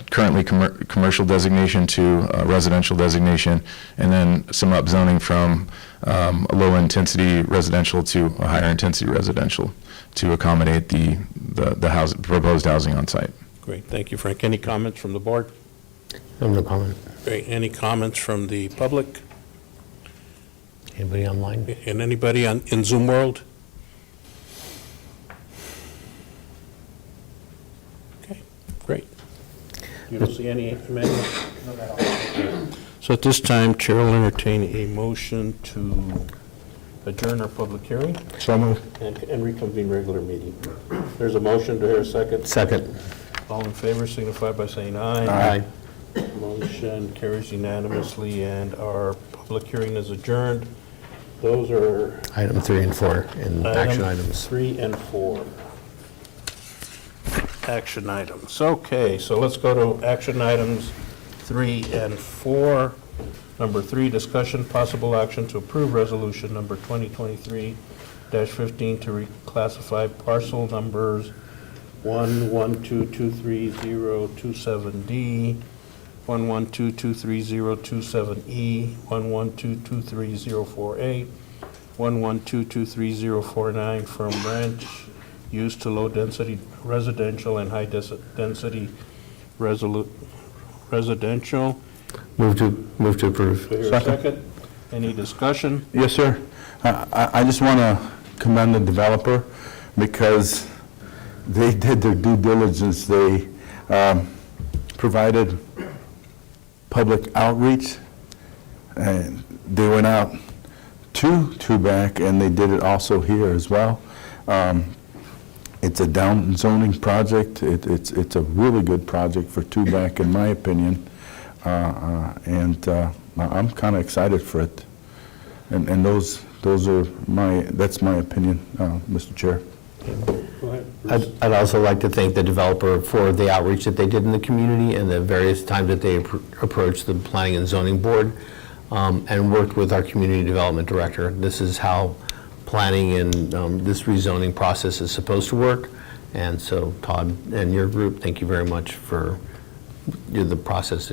currently commercial designation to a residential designation, and then some upzoning from a low-intensity residential to a higher-intensity residential to accommodate the proposed housing on site. Great, thank you, Frank. Any comments from the board? No comment. Great, any comments from the public? Anybody online? And anybody in Zoom world? Okay, great. You don't see any, Emmanuel? So at this time, Chair will entertain a motion to adjourn our public hearing So moved. and reconvene regular meeting. There's a motion. Do I hear a second? Second. All in favor signify by saying aye. Aye. Motion carries unanimously, and our public hearing is adjourned. Those are Item 3 and 4 in action items. 3 and 4. Action items. Okay, so let's go to action items 3 and 4. Number 3, discussion, possible action to approve resolution number 2023-15 to reclassify parcel numbers 112230027D, 112230027E, 112230048, 112230049 from ranch use to low-density residential and high-density residential. Move to approve. Do I hear a second? Any discussion? Yes, sir. I just want to commend the developer because they did their due diligence. They provided public outreach, and they went out to Tubac, and they did it also here as well. It's a down zoning project. It's a really good project for Tubac, in my opinion, and I'm kind of excited for it. And those are that's my opinion, Mr. Chair. Go ahead. I'd also like to thank the developer for the outreach that they did in the community and the various times that they approached the Planning and Zoning Board and worked with our Community Development Director. This is how planning and this rezoning process is supposed to work. And so, Todd and your group, thank you very much for the process,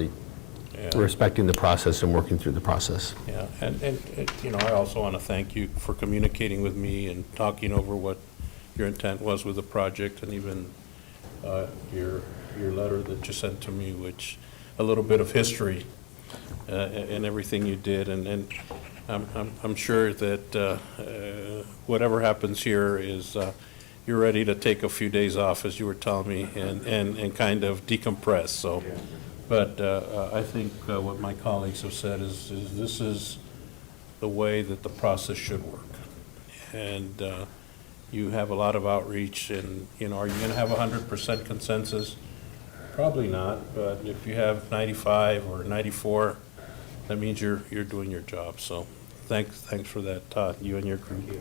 respecting the process and working through the process. Yeah, and you know, I also want to thank you for communicating with me and talking over what your intent was with the project, and even your letter that you sent to me, which a little bit of history and everything you did, and I'm sure that whatever happens here is you're ready to take a few days off, as you were telling me, and kind of decompress. So, but I think what my colleagues have said is this is the way that the process should work, and you have a lot of outreach, and, you know, are you going to have 100% consensus? Probably not, but if you have 95 or 94, that means you're doing your job. So thanks for that, Todd, you and your group.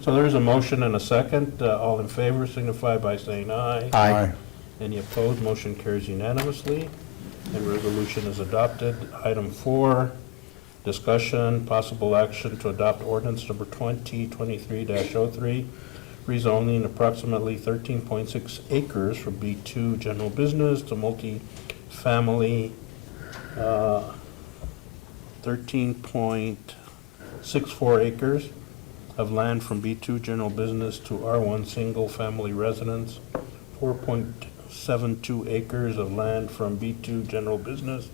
So there's a motion and a second. All in favor signify by saying aye. Aye. Any opposed? Motion carries unanimously, and resolution is adopted. Item 4, discussion, possible action to adopt ordinance number 2023-03, rezoning approximately 13.6 acres from B2 general business to multi-family, 13.64 acres of land from B2 general business to R1 single-family residence, 4.72 acres of land from B2 general business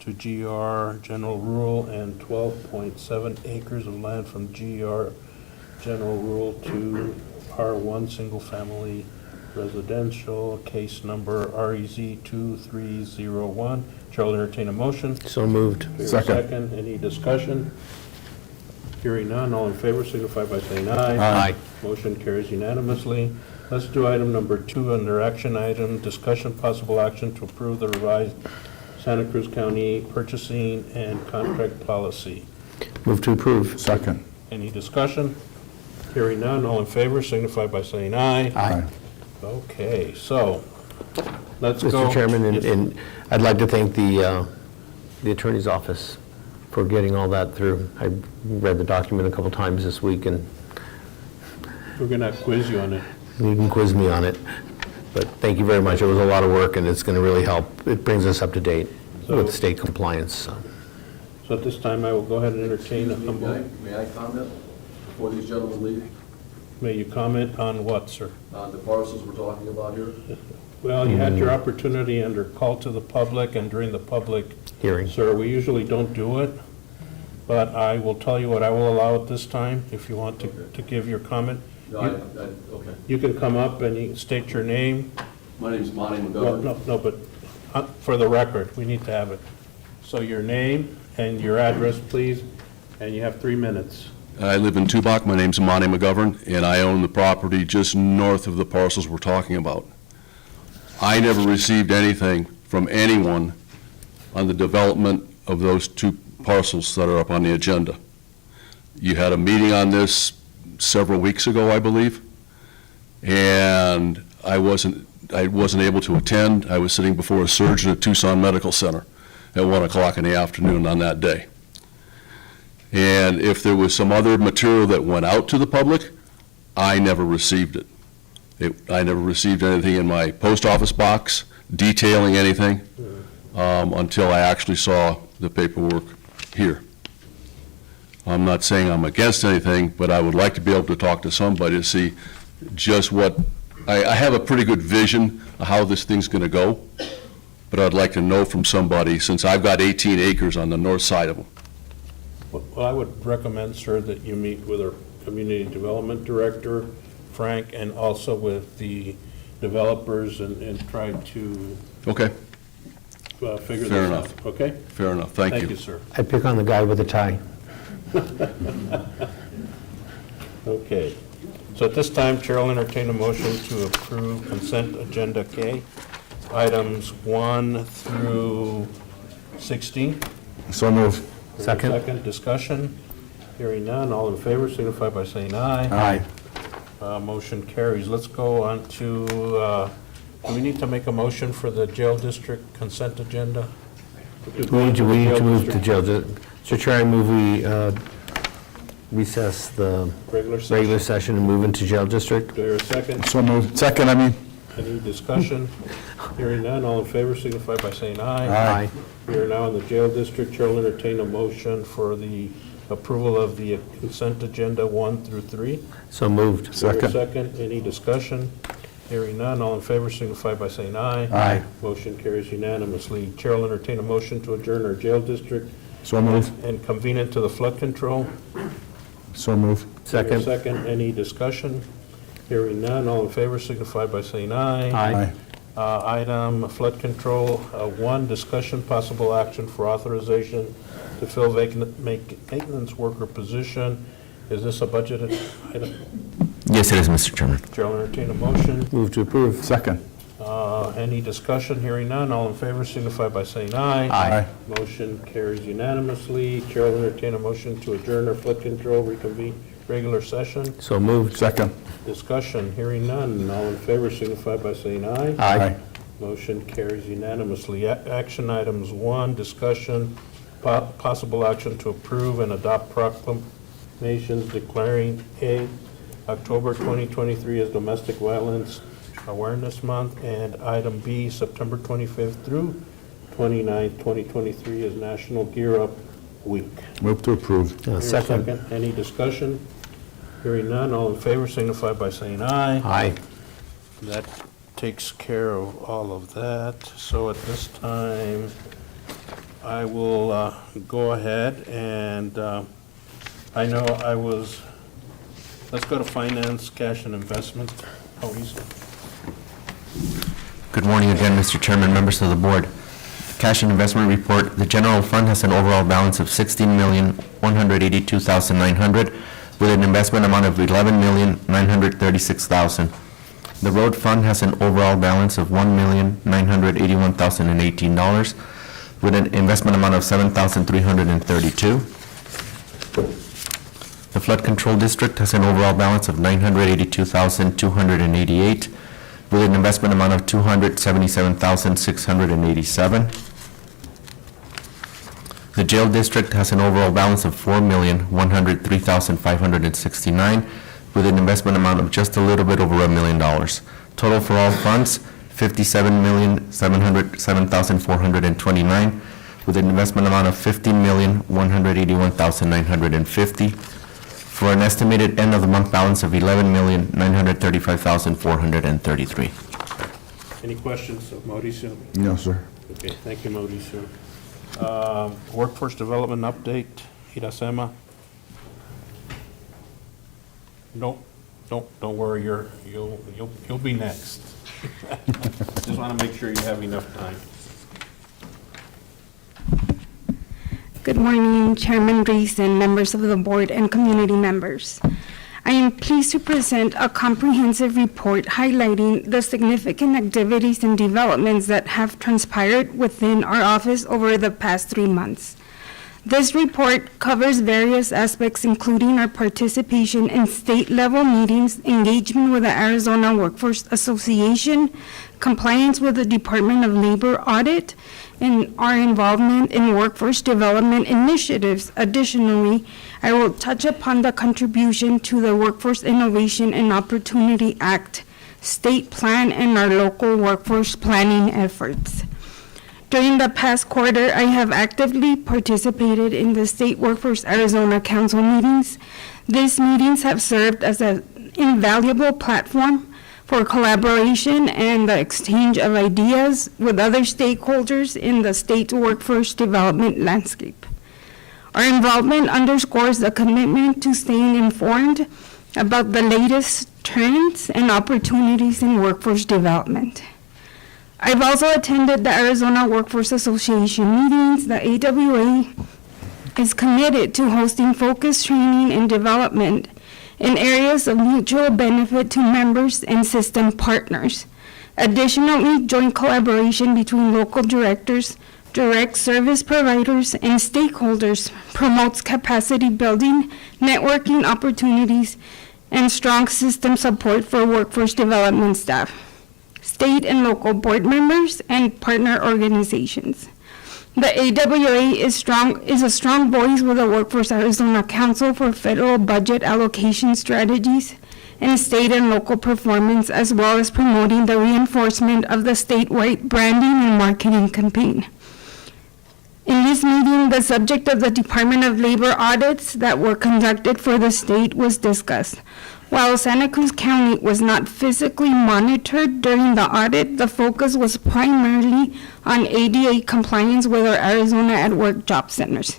to GR general rural, and 12.7 acres of land from GR general rural to R1 single-family residential, case number REZ 2301. Chair will entertain a motion. So moved. Second. Any discussion? Hearing none, all in favor signify by saying aye. Aye. Motion carries unanimously. Let's do item number 2 under action item, discussion possible action to approve the revised Santa Cruz County purchasing and contract policy. Move to approve. Second. Any discussion? Hearing none, all in favor signify by saying aye. Aye. Okay, so let's go. Mr. Chairman, Yes. and I'd like to thank the Attorney's Office for getting all that through. I read the document a couple times this week, and We're going to quiz you on it. you can quiz me on it. But thank you very much. It was a lot of work, and it's going to really help. It brings us up to date with state compliance. So at this time, I will go ahead and entertain a humble. May I comment before these gentlemen leave? May you comment on what, sir? The parcels we're talking about here? Well, you had your opportunity under call to the public and during the public Hearing. Sir, we usually don't do it, but I will tell you what I will allow at this time, if you want to give your comment. No, okay. You can come up and you state your name. My name's Monty Well, McGovern. no, but for the record, we need to have it. So your name and your address, please, and you have 3 minutes. I live in Tubac. My name's Monty McGovern, and I own the property just north of the parcels we're talking about. I never received anything from anyone on the development of those two parcels that are up on the agenda. You had a meeting on this several weeks ago, I believe, and I wasn't able to attend. I was sitting before a surgeon at Tucson Medical Center at 1 o'clock in the afternoon on that day. And if there was some other material that went out to the public, I never received it. I never received anything in my post office box detailing anything until I actually saw the paperwork here. I'm not saying I'm against anything, but I would like to be able to talk to somebody to see just what, I have a pretty good vision of how this thing's going to go, but I'd like to know from somebody, since I've got 18 acres on the north side of them. Well, I would recommend, sir, that you meet with our Community Development Director, Frank, and also with the developers and try to Okay, figure fair this enough. out, okay? Fair enough, thank you. Thank you, sir. I pick on the guy with the tie. Okay, so at this time, Chair will entertain a motion to approve consent agenda K, items 1 through 16. So moved. Second. Second, discussion. Hearing none, all in favor signify by saying aye. Aye. Motion carries. Let's go on to, do we need to make a motion for the jail district consent agenda? We need to move to jail. Mr. Chair, I move we recess the Regular session. regular session and move into jail district. Do I hear a second? So moved. Second, I mean. Any discussion? Hearing none, all in favor signify by saying aye. Aye. We are now in the jail district. Chair will entertain a motion for the approval of the consent agenda 1 through 3. So moved. Do I hear a Second. second? Any discussion? Hearing none, all in favor signify by saying aye. Aye. Motion carries unanimously. Chair will entertain a motion to adjourn our jail district So moved. and convene into the flood control. So moved. Second. Second, any discussion? Hearing none, all in favor signify by saying aye. Aye. Item flood control, 1, discussion possible action for authorization to fill vacant maintenance worker position. Is this a budgeted item? Yes, it is, Mr. Chairman. Chair will entertain a motion. Move to approve. Second. Any discussion? Hearing none, all in favor signify by saying aye. Aye. Motion carries unanimously. Chair will entertain a motion to adjourn our flood control, reconvene regular session. So moved. Second. Discussion, hearing none, all in favor signify by saying aye. Aye. Motion carries unanimously. Action items 1, discussion, possible action to approve and adopt proclamations declaring October 2023 as Domestic Violence Awareness Month, and item B, September 25th through 29th, 2023 as National Gear Up Week. Move to approve. Hear a Second. Any discussion? Hearing none, all in favor signify by saying aye. Aye. That takes care of all of that. So at this time, I will go ahead and, I know I was, let's go to finance, cash and investment. Oh, he's, Good morning again, Mr. Chairman, members of the board. Cash and investment report, the general fund has an overall balance of $16,182,900 with an investment amount of $11,936,000. The road fund has an overall balance of $1,981,018 with an investment amount of $7,332. The flood control district has an overall balance of $982,288 with an investment amount of $277,687. The jail district has an overall balance of $4,103,569 with an investment amount of just a little bit over $1 million. Total for all funds, $57,707,429 with an investment amount of $15,181,950 for an estimated end of the month balance of $11,935,433. any questions of Mauricio? No, sir. Okay, thank you, Mauricio. Workforce development update, Iracema. Don't worry, you'll be next. Just want to make sure you have enough time. Good morning, Chairman Reese and members of the board and community members. I am pleased to present a comprehensive report highlighting the significant activities and developments that have transpired within our office over the past 3 months. This report covers various aspects, including our participation in state-level meetings, engagement with the Arizona Workforce Association, compliance with the Department of Labor audit, and our involvement in workforce development initiatives. Additionally, I will touch upon the contribution to the Workforce Innovation and Opportunity Act, state plan, and our local workforce planning efforts. During the past quarter, I have actively participated in the State Workforce Arizona Council meetings. These meetings have served as an invaluable platform for collaboration and the exchange of ideas with other stakeholders in the state's workforce development landscape. Our involvement underscores the commitment to staying informed about the latest trends and opportunities in workforce development. I've also attended the Arizona Workforce Association meetings. The AWA is committed to hosting focused training and development in areas of mutual benefit to members and system partners. Additionally, joint collaboration between local directors, direct service providers, and stakeholders promotes capacity building, networking opportunities, and strong system support for workforce development staff, state and local board members, and partner organizations. The AWA is a strong voice with the Workforce Arizona Council for federal budget allocation strategies and state and local performance, as well as promoting the reinforcement of the statewide branding and marketing campaign. In this meeting, the subject of the Department of Labor audits that were conducted for the state was discussed. While Santa Cruz County was not physically monitored during the audit, the focus was primarily on ADA compliance with our Arizona at Work job centers.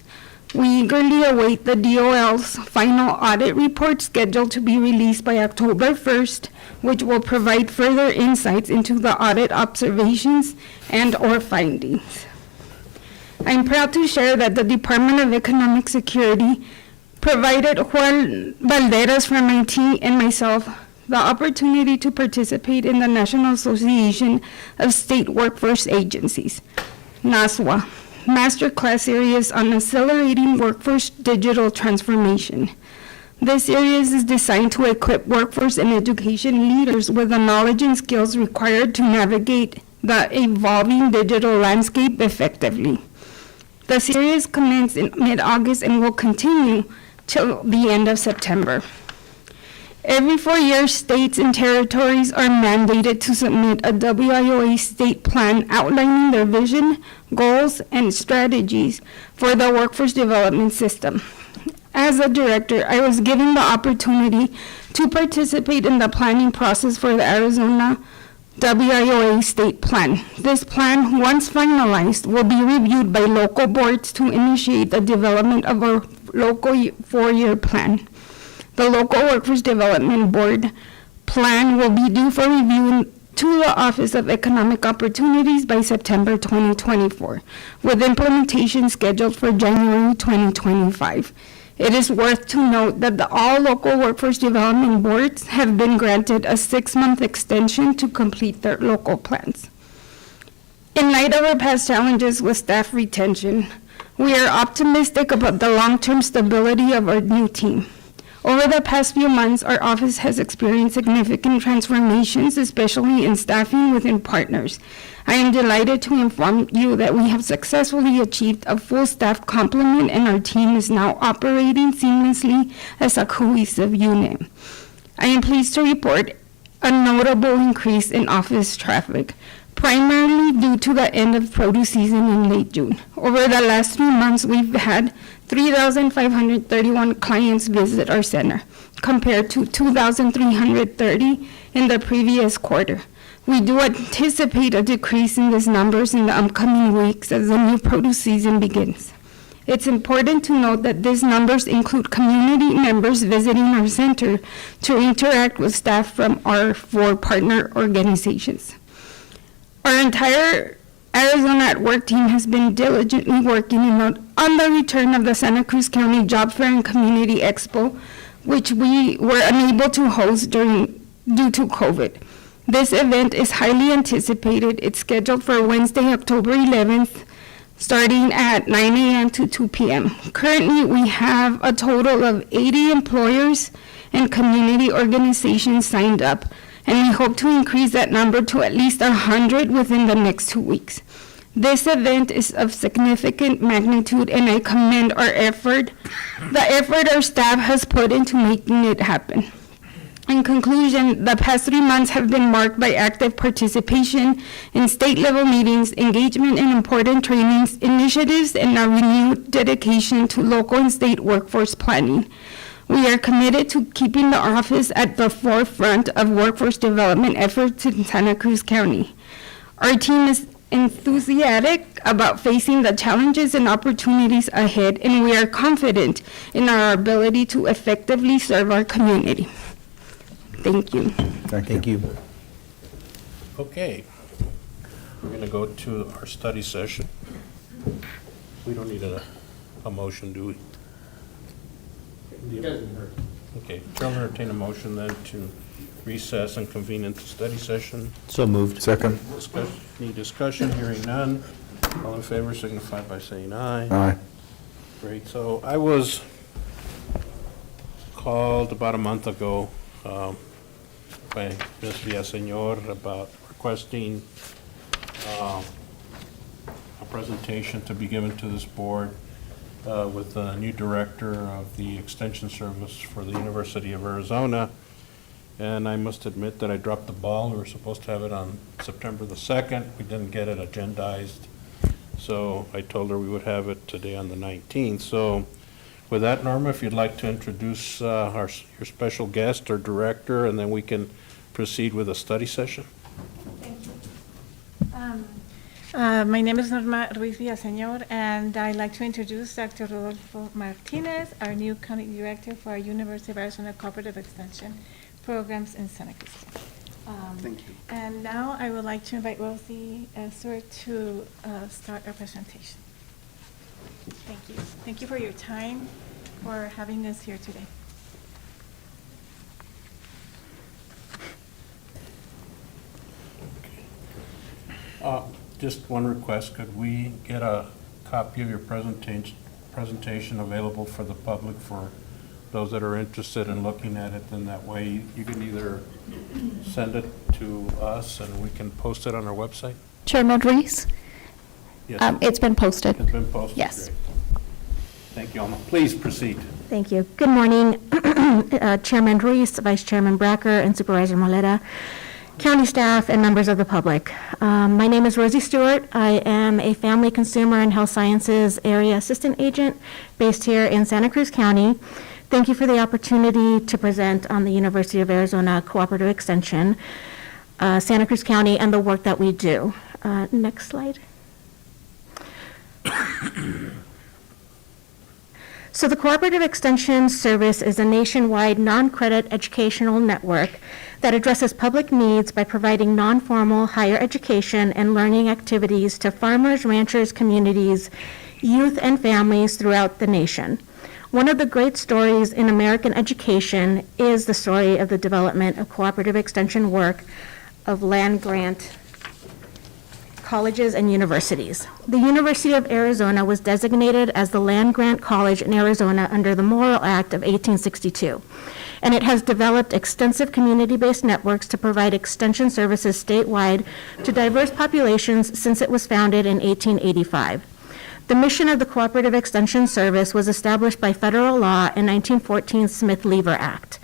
We eagerly await the DOL's final audit report scheduled to be released by October 1st, which will provide further insights into the audit observations and/or findings. I'm proud to share that the Department of Economic Security provided Juan Valderas from MIT and myself the opportunity to participate in the National Association of State Workforce Agencies, NASWA, Masterclass Series on Accelerating Workforce Digital Transformation. This series is designed to equip workforce and education leaders with the knowledge and skills required to navigate the evolving digital landscape effectively. The series commenced in mid-August and will continue till the end of September. Every 4 years, states and territories are mandated to submit a WIOA state plan outlining their vision, goals, and strategies for the workforce development system. As a director, I was given the opportunity to participate in the planning process for the Arizona WIOA state plan. This plan, once finalized, will be reviewed by local boards to initiate the development of a local 4-year plan. The local workforce development board plan will be due for review to the Office of Economic Opportunities by September 2024, with implementation scheduled for January 2025. It is worth to note that all local workforce development boards have been granted a 6-month extension to complete their local plans. In light of our past challenges with staff retention, we are optimistic about the long-term stability of our new team. Over the past few months, our office has experienced significant transformations, especially in staffing within partners. I am delighted to inform you that we have successfully achieved a full staff complement, and our team is now operating seamlessly as a cohesive unit. I am pleased to report a notable increase in office traffic, primarily due to the end of produce season in late June. Over the last 3 months, we've had 3,531 clients visit our center, compared to 2,330 in the previous quarter. We do anticipate a decrease in these numbers in the upcoming weeks as the new produce season begins. It's important to note that these numbers include community members visiting our center to interact with staff from our 4 partner organizations. Our entire Arizona at Work team has been diligently working on the return of the Santa Cruz County Job Fair and Community Expo, which we were unable to host due to COVID. This event is highly anticipated. It's scheduled for Wednesday, October 11th, starting at 9 a.m. to 2 p.m. Currently, we have a total of 80 employers and community organizations signed up, and we hope to increase that number to at least 100 within the next 2 weeks. This event is of significant magnitude, and I commend the effort our staff has put into making it happen. In conclusion, the past 3 months have been marked by active participation in state-level meetings, engagement in important trainings, initiatives, and a renewed dedication to local and state workforce planning. We are committed to keeping the office at the forefront of workforce development efforts in Santa Cruz County. Our team is enthusiastic about facing the challenges and opportunities ahead, and we are confident in our ability to effectively serve our community. Thank you. Thank you. Okay. We're going to go to our study session. We don't need a motion, do we? Okay, Chair will entertain a motion then to recess and convene into study session. So moved. Second. Any discussion? Hearing none. All in favor signify by saying aye. Aye. Great. So I was called about a month ago by Ms. Villaseñor about requesting a presentation to be given to this board with the new director of the Extension Service for the University of Arizona. And I must admit that I dropped the ball. We were supposed to have it on September the 2nd. We didn't get it agendized. So I told her we would have it today on the 19th. So with that, Norma, if you'd like to introduce your special guest or director, and then we can proceed with a study session. Thank you. My name is Norma Ruiz Villaseñor, and I'd like to introduce Dr. Rodolfo Martinez, our new county director for our University of Arizona Cooperative Extension programs in Santa Cruz. Thank you. And now I would like to invite Rosie Stewart to start our presentation. Thank you. Thank you for your time, for having us here today. Just one request, could we get a copy of your presentation available for the public, for those that are interested in looking at it? Then that way you can either send it to us and we can post it on our website. Chairman Reese? Yes. It's been posted. It's been posted? Yes. Great. Thank you, Alma. Please proceed. Thank you. Good morning, Chairman Reese, Vice Chairman Bracker, and Supervisor Moleta, county staff, and members of the public. My name is Rosie Stewart. I am a Family Consumer and Health Sciences Area Assistant Agent based here in Santa Cruz County. Thank you for the opportunity to present on the University of Arizona Cooperative Extension, Santa Cruz County, and the work that we do. Next slide. So the Cooperative Extension Service is a nationwide non-credit educational network that addresses public needs by providing non-formal higher education and learning activities to farmers, ranchers, communities, youth, and families throughout the nation. One of the great stories in American education is the story of the development of cooperative extension work of land-grant colleges and universities. The University of Arizona was designated as the land-grant college in Arizona under the Morrill Act of 1862, and it has developed extensive community-based networks to provide extension services statewide to diverse populations since it was founded in 1885. The mission of the Cooperative Extension Service was established by federal law in 1914's Smith-Lever Act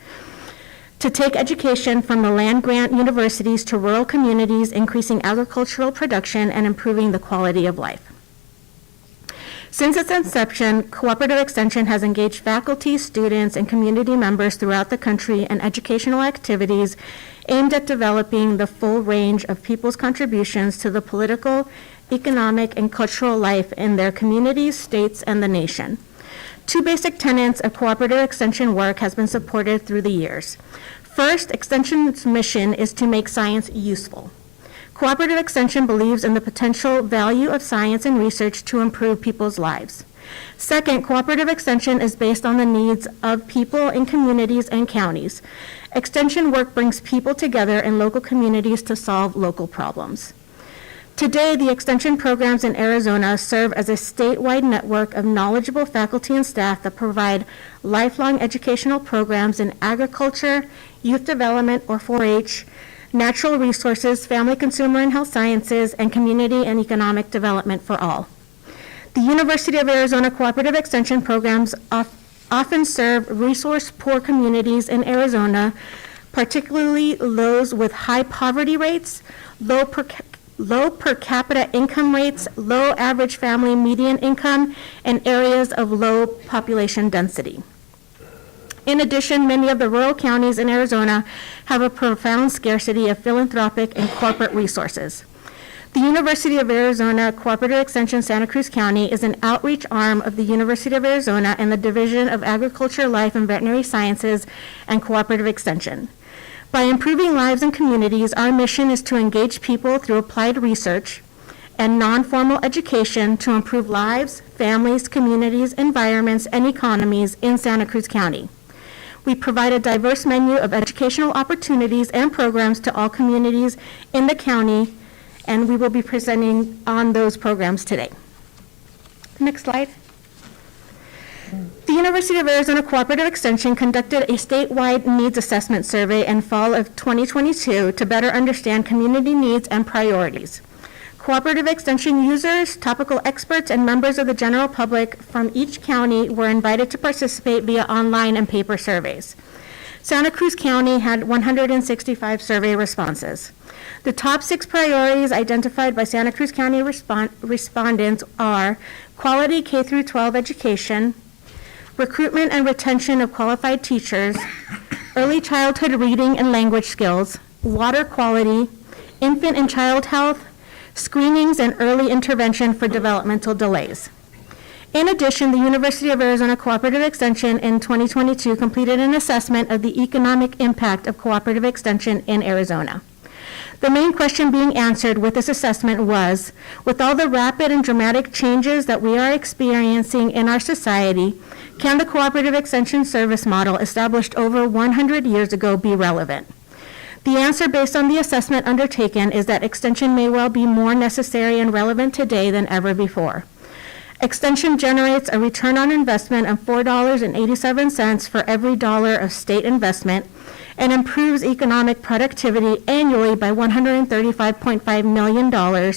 to take education from the land-grant universities to rural communities, increasing agricultural production and improving the quality of life. Since its inception, Cooperative Extension has engaged faculty, students, and community members throughout the country in educational activities aimed at developing the full range of people's contributions to the political, economic, and cultural life in their communities, states, and the nation. Two basic tenets of cooperative extension work has been supported through the years. First, Extension's mission is to make science useful. Cooperative Extension believes in the potential value of science and research to improve people's lives. Second, cooperative extension is based on the needs of people in communities and counties. Extension work brings people together in local communities to solve local problems. Today, the extension programs in Arizona serve as a statewide network of knowledgeable faculty and staff that provide lifelong educational programs in agriculture, youth development or 4-H, natural resources, family, consumer, and health sciences, and community and economic development for all. The University of Arizona Cooperative Extension programs often serve resource-poor communities in Arizona, particularly those with high poverty rates, low per capita income rates, low average family median income, and areas of low population density. In addition, many of the rural counties in Arizona have a profound scarcity of philanthropic and corporate resources. The University of Arizona Cooperative Extension Santa Cruz County is an outreach arm of the University of Arizona and the Division of Agriculture, Life, and Veterinary Sciences and Cooperative Extension. By improving lives and communities, our mission is to engage people through applied research and non-formal education to improve lives, families, communities, environments, and economies in Santa Cruz County. We provide a diverse menu of educational opportunities and programs to all communities in the county, and we will be presenting on those programs today. Next slide. The University of Arizona Cooperative Extension conducted a statewide needs assessment survey in fall of 2022 to better understand community needs and priorities. Cooperative Extension users, topical experts, and members of the general public from each county were invited to participate via online and paper surveys. Santa Cruz County had 165 survey responses. The top 6 priorities identified by Santa Cruz County respondents are quality K-12 education, recruitment and retention of qualified teachers, early childhood reading and language skills, water quality, infant and child health, screenings and early intervention for developmental delays. In addition, the University of Arizona Cooperative Extension in 2022 completed an assessment of the economic impact of cooperative extension in Arizona. The main question being answered with this assessment was, with all the rapid and dramatic changes that we are experiencing in our society, can the cooperative extension service model established over 100 years ago be relevant? The answer based on the assessment undertaken is that extension may well be more necessary and relevant today than ever before. Extension generates a return on investment of $4.87 for every dollar of state investment and improves economic productivity annually by $135.5 million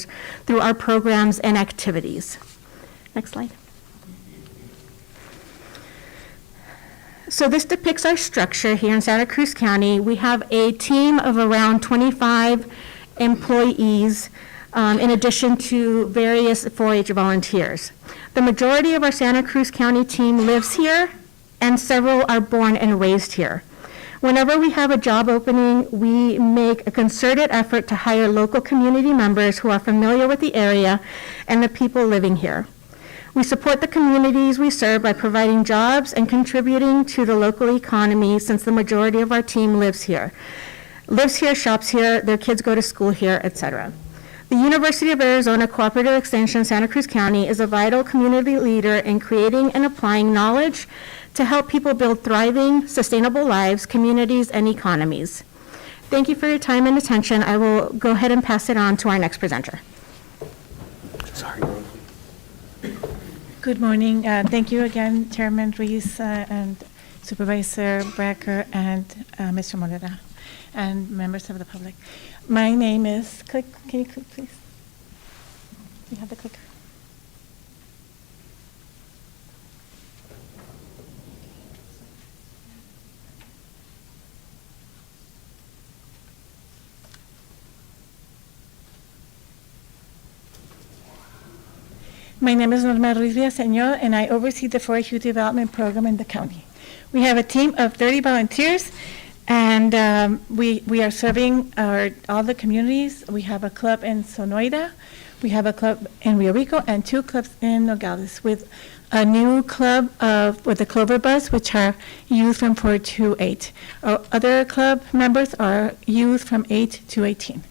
through our programs and activities. Next slide. So this depicts our structure here in Santa Cruz County. We have a team of around 25 employees in addition to various 4-H volunteers. The majority of our Santa Cruz County team lives here, and several are born and raised here. Whenever we have a job opening, we make a concerted effort to hire local community members who are familiar with the area and the people living here. We support the communities we serve by providing jobs and contributing to the local economy since the majority of our team lives here, shops here, their kids go to school here, etc. The University of Arizona Cooperative Extension Santa Cruz County is a vital community leader in creating and applying knowledge to help people build thriving, sustainable lives, communities, and economies. Thank you for your time and attention. I will go ahead and pass it on to our next presenter. Sorry. Good morning. Thank you again, Chairman Ruiz and Supervisor Bracker and Mr. Morera and members of the public. My name is, can you click, please? You have the clicker. My name is Norma Ruiz Villaseñor, and I oversee the 4-H Youth Development Program in the county. We have a team of 30 volunteers, and we are serving all the communities. We have a club in Sonoita, we have a club in Rio Rico, and 2 clubs in Nogales, with a new club with the Clover Bus, which are youth from 4 to 8. Our other club members are youth from 8 to 18.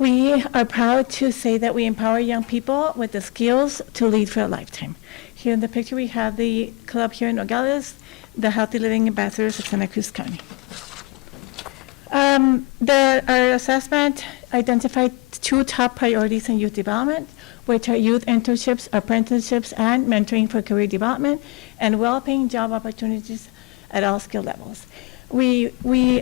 We are proud to say that we empower young people with the skills to lead for a lifetime. Here in the picture, we have the club here in Nogales, the Healthy Living Ambassadors of Santa Cruz County. Our assessment identified 2 top priorities in youth development, which are youth internships, apprenticeships, and mentoring for career development, and well-paying job opportunities at all skill levels. We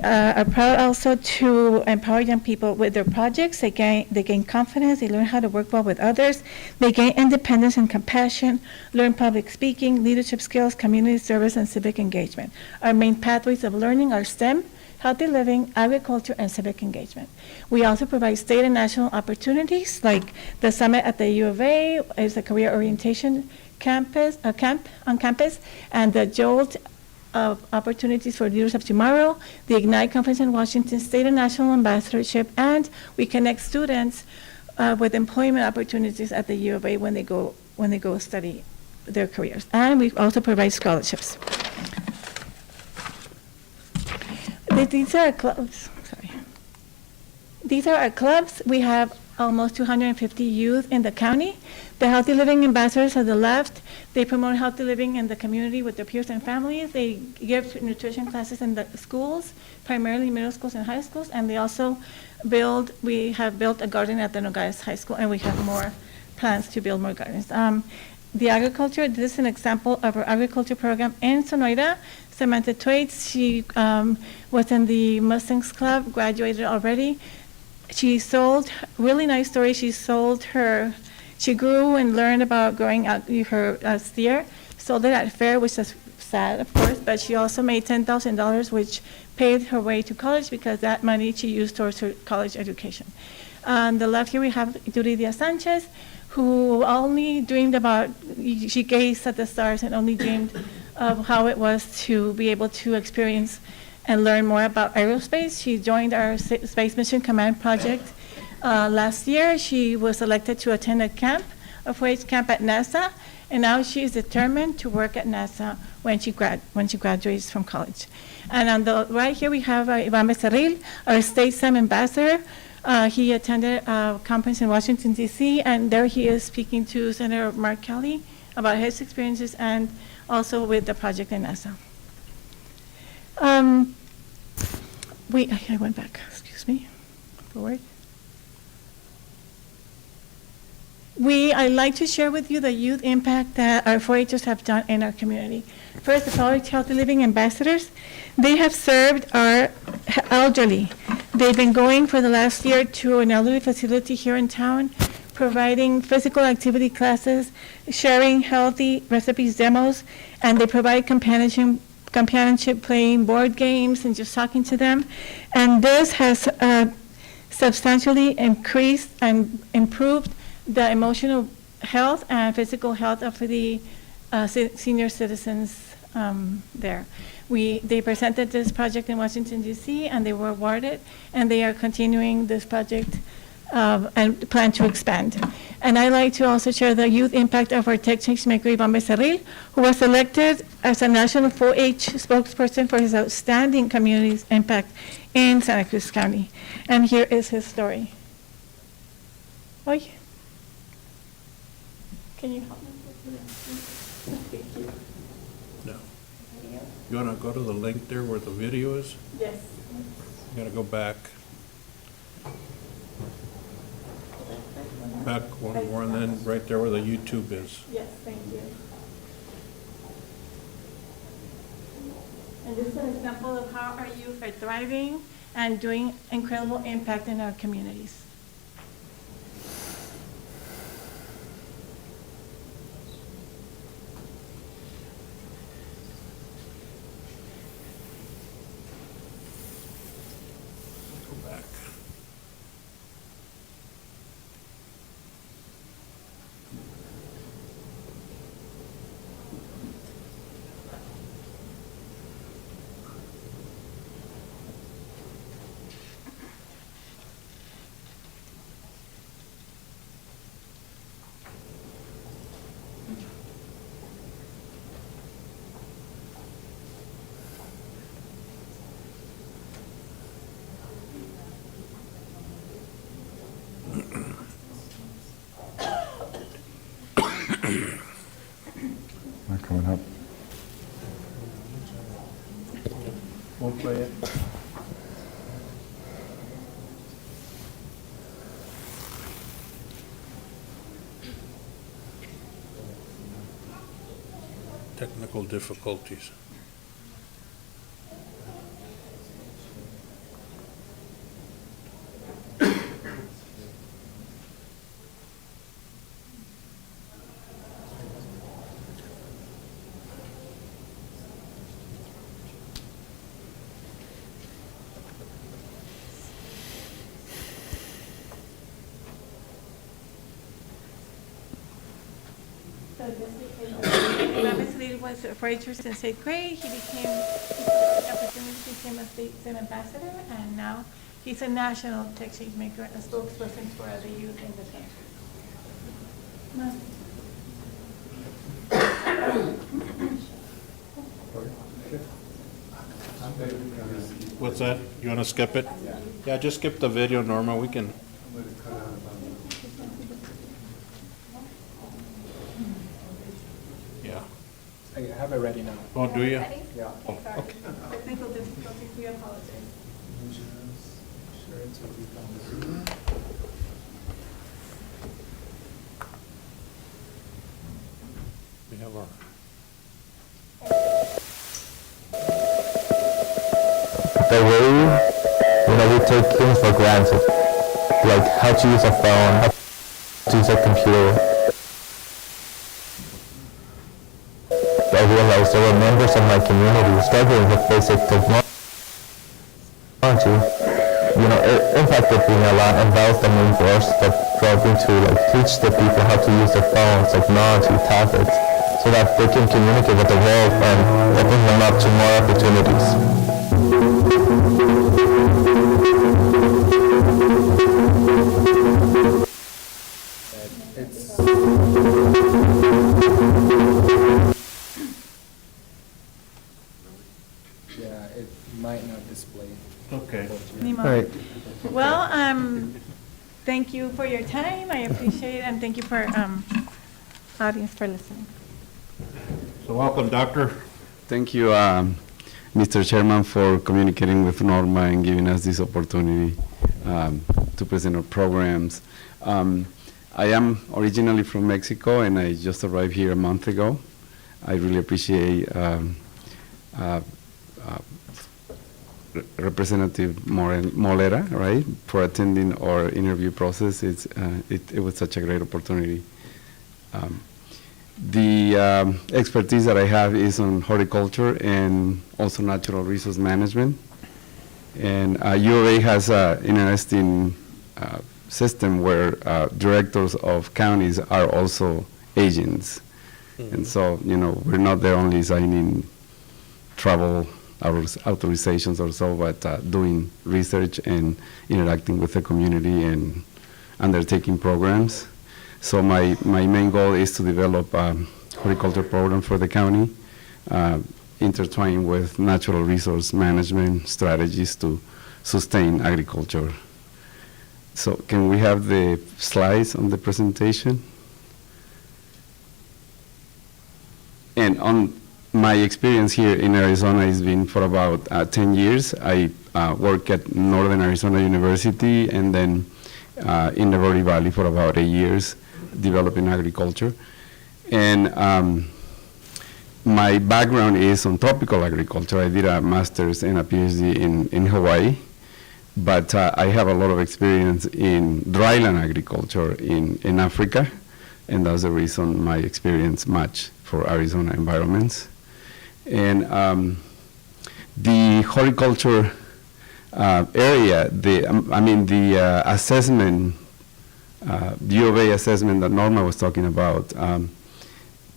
are proud also to empower young people with their projects. They gain confidence, they learn how to work well with others, they gain independence and compassion, learn public speaking, leadership skills, community service, and civic engagement. Our main pathways of learning are STEM, healthy living, agriculture, and civic engagement. We also provide state and national opportunities, like the summit at the U of A is a career orientation camp on campus, and the JOLT of opportunities for leaders of tomorrow, the Ignite conference in Washington, state and national ambassadorship, and we connect students with employment opportunities at the U of A when they go study their careers. And we also provide scholarships. These are our clubs. Sorry. These are our clubs. We have almost 250 youth in the county. The Healthy Living Ambassadors on the left, they promote healthy living in the community with their peers and families. They give nutrition classes in the schools, primarily middle schools and high schools, and they also we have built a garden at the Nogales High School, and we have more plans to build more gardens. The agriculture, this is an example of our agriculture program in Sonoita. Samantha Twaits, she was in the Mustangs Club, graduated already. She sold, really nice story, she grew and learned about growing out her steer, sold it at fair, which is sad, of course, but she also made $10,000, which paid her way to college because that money she used towards her college education. On the left here, we have Yuridia Sanchez, who only dreamed about, she gazed at the stars and only dreamed of how it was to be able to experience and learn more about aerospace. She joined our Space Mission Command project last year. She was selected to attend a camp, a 4-H camp at NASA, and now she is determined to work at NASA when she graduates from college. And on the right here, we have Iván Becerril, our state STEM ambassador. He attended a conference in Washington, D.C., and there he is speaking to Senator Mark Kelly about his experiences and also with the project in NASA. I went back, excuse me, forward. I'd like to share with you the youth impact that our 4-Hers have done in our community. First, the 4-H Healthy Living Ambassadors, they have served our elderly. They've been going for the last year to an elderly facility here in town, providing physical activity classes, sharing healthy recipes demos, and they provide companionship playing board games and just talking to them. And this has substantially increased and improved the emotional health and physical health of the senior citizens there. They presented this project in Washington, D.C., and they were awarded, and they are continuing this project and plan to expand. And I'd like to also share the youth impact of our tech change maker, Iván Becerril, who was selected as a national 4-H spokesperson for his outstanding community impact in Santa Cruz County. And here is his story. Oy. Can you help me? Thank you. No. You want to go to the link there where the video is? Yes. You got to go back. Back one more, and then right there where the YouTube is. Yes, thank you. And this is an example of how our youth are thriving and doing incredible impact in our communities. Go back. Not coming up. Won't play it. Technical difficulties. Ramis Lead was a freighter since 8th grade. He became a state ambassador, and now he's a national tech change maker and a spokesperson for the youth in the country. What's that? You want to skip it? Yeah, just skip the video, Norma. We can. Yeah. I have it ready now. Oh, do you? Yeah. Oh, okay. Technical difficulties, we apologize. We have our. The way, we take things for granted, like how to use a phone, how to use a computer. I realized there were members of my community struggling with basic technology. It impacted me a lot, and that was the main force that drove me to teach the people how to use their phones, technology, tablets, so that they can communicate with the world and open them up to more opportunities. Yeah, it might not display. Okay. Nemo. All right. Well, thank you for your time. I appreciate it, and thank you for audience for listening. So welcome, Doctor. Thank you, Mr. Chairman, for communicating with Norma and giving us this opportunity to present our programs. I am originally from Mexico, and I just arrived here a month ago. I really appreciate Representative Molera, right, for attending our interview process. It was such a great opportunity. The expertise that I have is on horticulture and also natural resource management. And U of A has an interesting system where directors of counties are also agents. Mm-hmm. And so, we're not there only signing travel authorizations or so, but doing research and interacting with the community and undertaking programs. So my main goal is to develop a horticulture program for the county, intertwined with natural resource management strategies to sustain agriculture. So can we have the slides on the presentation? And on my experience here in Arizona has been for about 10 years. I work at Northern Arizona University and then in the Verde Valley for about 8 years, developing agriculture. And my background is on tropical agriculture. I did a master's and a PhD in Hawaii, but I have a lot of experience in dryland agriculture in Africa, and that's the reason my experience matched for Arizona environments. And the horticulture area, the assessment, the U of A assessment that Norma was talking about,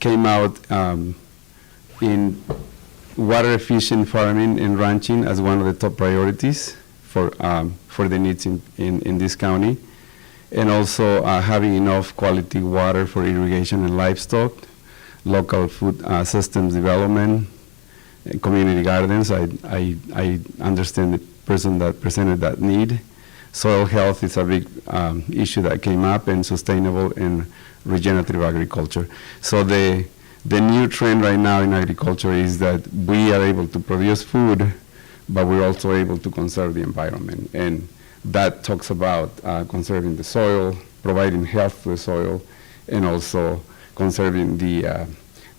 came out in water efficient farming and ranching as one of the top priorities for the needs in this county, and also having enough quality water for irrigation and livestock, local food systems development, and community gardens. I understand the person that presented that need. Soil health is a big issue that came up, and sustainable and regenerative agriculture. So the new trend right now in agriculture is that we are able to produce food, but we're also able to conserve the environment. And that talks about conserving the soil, providing health to the soil, and also conserving the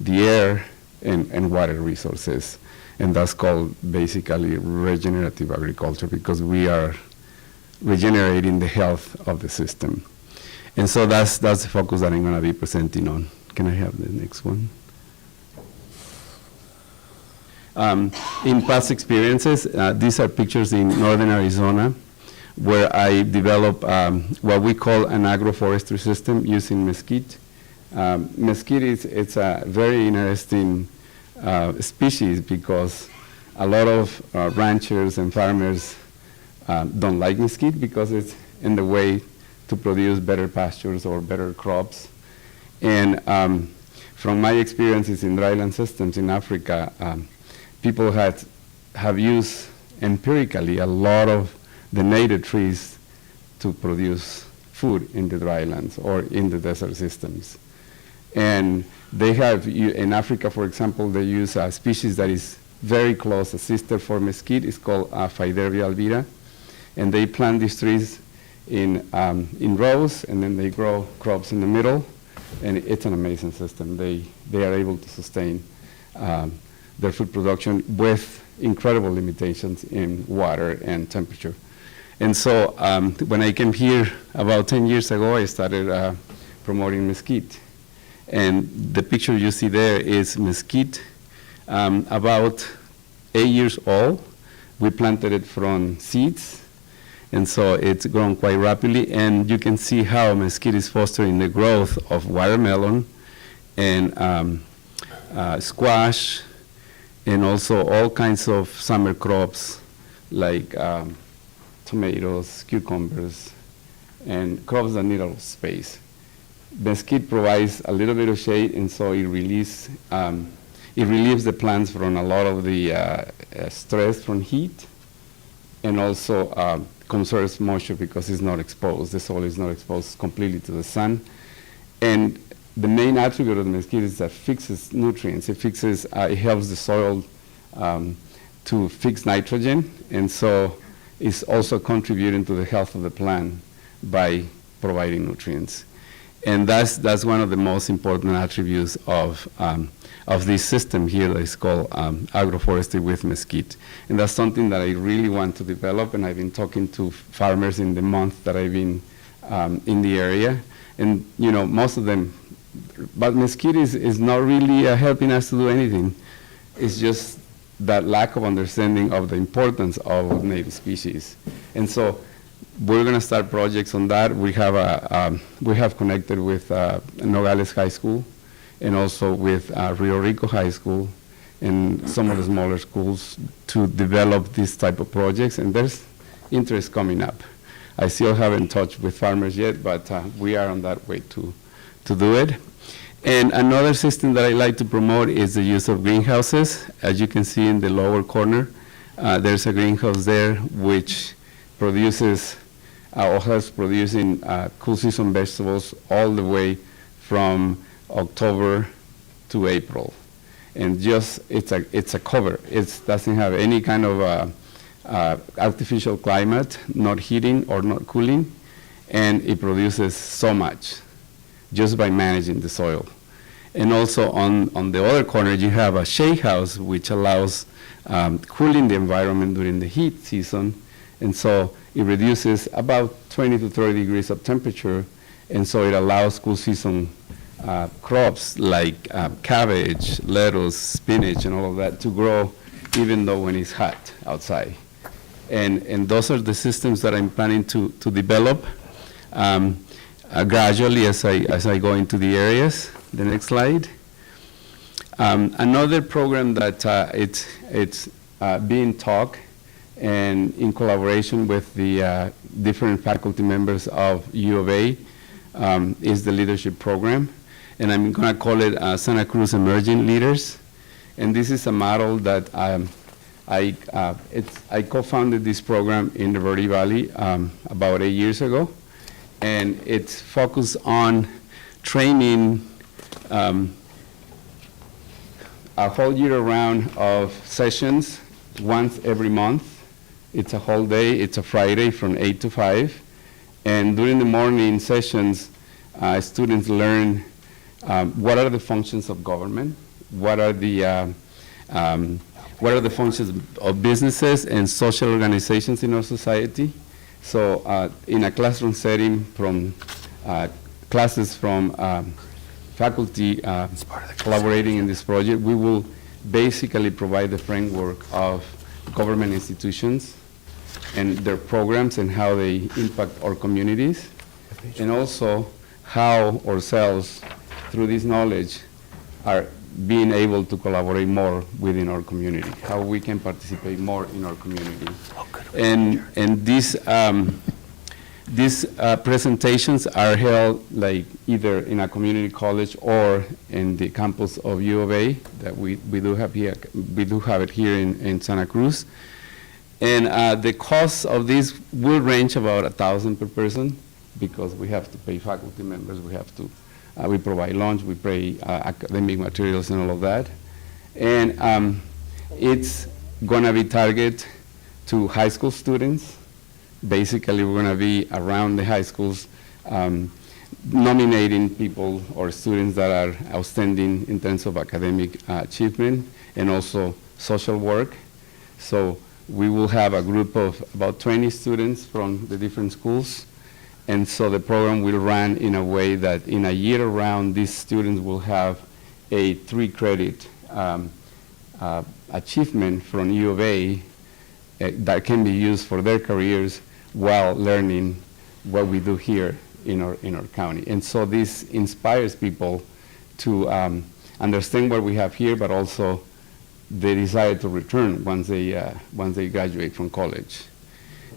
air and water resources. And that's called basically regenerative agriculture, because we are regenerating the health of the system. And so that's the focus that I'm going to be presenting on. Can I have the next one? In past experiences, these are pictures in northern Arizona, where I develop what we call an agroforestry system using mesquite. Mesquite it's a very interesting species, because a lot of ranchers and farmers don't like mesquite because it's in the way to produce better pastures or better crops. And from my experiences in dryland systems in Africa, people have used empirically a lot of the native trees to produce food in the drylands or in the desert systems. And they have, in Africa, for example, they use a species that is very close, a sister for mesquite. It's called Phaederbia albida. And they plant these trees in rows, and then they grow crops in the middle. And it's an amazing system. They are able to sustain their food production with incredible limitations in water and temperature. And so when I came here about 10 years ago, I started promoting mesquite. And the picture you see there is mesquite, about 8 years old. We planted it from seeds, and so it's grown quite rapidly. And you can see how mesquite is fostering the growth of watermelon and squash, and also all kinds of summer crops like tomatoes, cucumbers, and crops that need a lot of space. Mesquite provides a little bit of shade, and so it relieves the plants from a lot of the stress from heat, and also conserves moisture because it's not exposed. The soil is not exposed completely to the sun. And the main attribute of the mesquite is that it fixes nutrients. It helps the soil to fix nitrogen, and so it's also contributing to the health of the plant by providing nutrients. And that's one of the most important attributes of this system here that is called agroforestry with mesquite. And that's something that I really want to develop, and I've been talking to farmers in the month that I've been in the area. And most of them, but mesquite is not really helping us to do anything. It's just that lack of understanding of the importance of native species. And so we're going to start projects on that. We have connected with Nogales High School, and also with Rio Rico High School and some of the smaller schools to develop this type of projects, and there's interest coming up. I still haven't touched with farmers yet, but we are on that way to do it. And another system that I like to promote is the use of greenhouses. As you can see in the lower corner, there's a greenhouse there which produces or has producing cool season vegetables all the way from October to April. And just, it's a cover. It doesn't have any kind of artificial climate, not heating or not cooling, and it produces so much just by managing the soil. And also on the other corner, you have a shade house, which allows cooling the environment during the heat season. And so it reduces about 20 to 30 degrees of temperature. And so it allows cool season crops like cabbage, lettuce, spinach, and all of that to grow even though when it's hot outside. And those are the systems that I'm planning to develop gradually as I go into the areas. The next slide. Another program that it's being taught and in collaboration with the different faculty members of U of A is the leadership program. And I'm going to call it Santa Cruz Emerging Leaders. And this is a model that I co-founded this program in the Verde Valley about 8 years ago. And it's focused on training a whole year round of sessions once every month. It's a whole day. It's a Friday from 8 to 5. And during the morning sessions, students learn what are the functions of government, what are the functions of businesses and social organizations in our society. So in a classroom setting, from classes from faculty collaborating in this project, we will basically provide the framework of government institutions and their programs and how they impact our communities, and also how ourselves, through this knowledge, are being able to collaborate more within our community, how we can participate more in our community. And these presentations are held like either in a community college or in the campus of U of A that we do have here. We do have it here in Santa Cruz. And the cost of this will range about $1,000 per person, because we have to pay faculty members, we have to, we provide lunch, we pay academic materials and all of that. And it's gonna be targeted to high school students. Basically, we're gonna be around the high schools nominating people or students that are outstanding in terms of academic achievement and also social work. So we will have a group of about 20 students from the different schools. And so the program will run in a way that in a year round, these students will have a 3-credit achievement from U of A that can be used for their careers while learning what we do here in our county. And so this inspires people to understand what we have here, but also the desire to return once they graduate from college.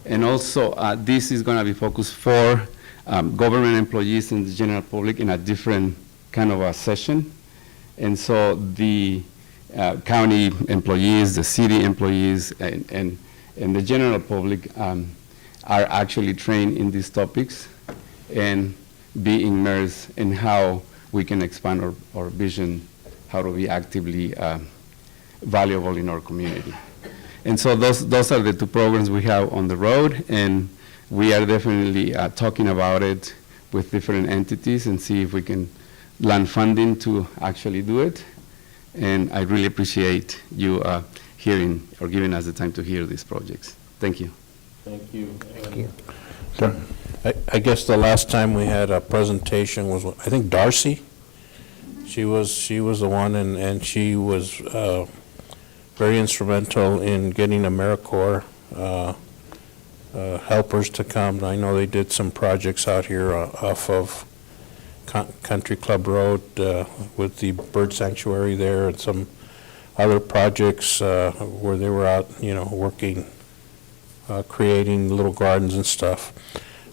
And also, this is going to be focused for government employees and the general public in a different kind of a session. And so the county employees, the city employees, and the general public are actually trained in these topics and be immersed in how we can expand our vision, how to be actively valuable in our community. And so those are the 2 programs we have on the road, and we are definitely talking about it with different entities and see if we can land funding to actually do it. And I really appreciate you hearing or giving us the time to hear these projects. Thank you. Thank you. Thank you. I guess the last time we had a presentation was, I think, Darcy. She was the one, and she was very instrumental in getting AmeriCorps helpers to come. I know they did some projects out here off of Country Club Road with the bird sanctuary there, and some other projects where they were out, working, creating little gardens and stuff.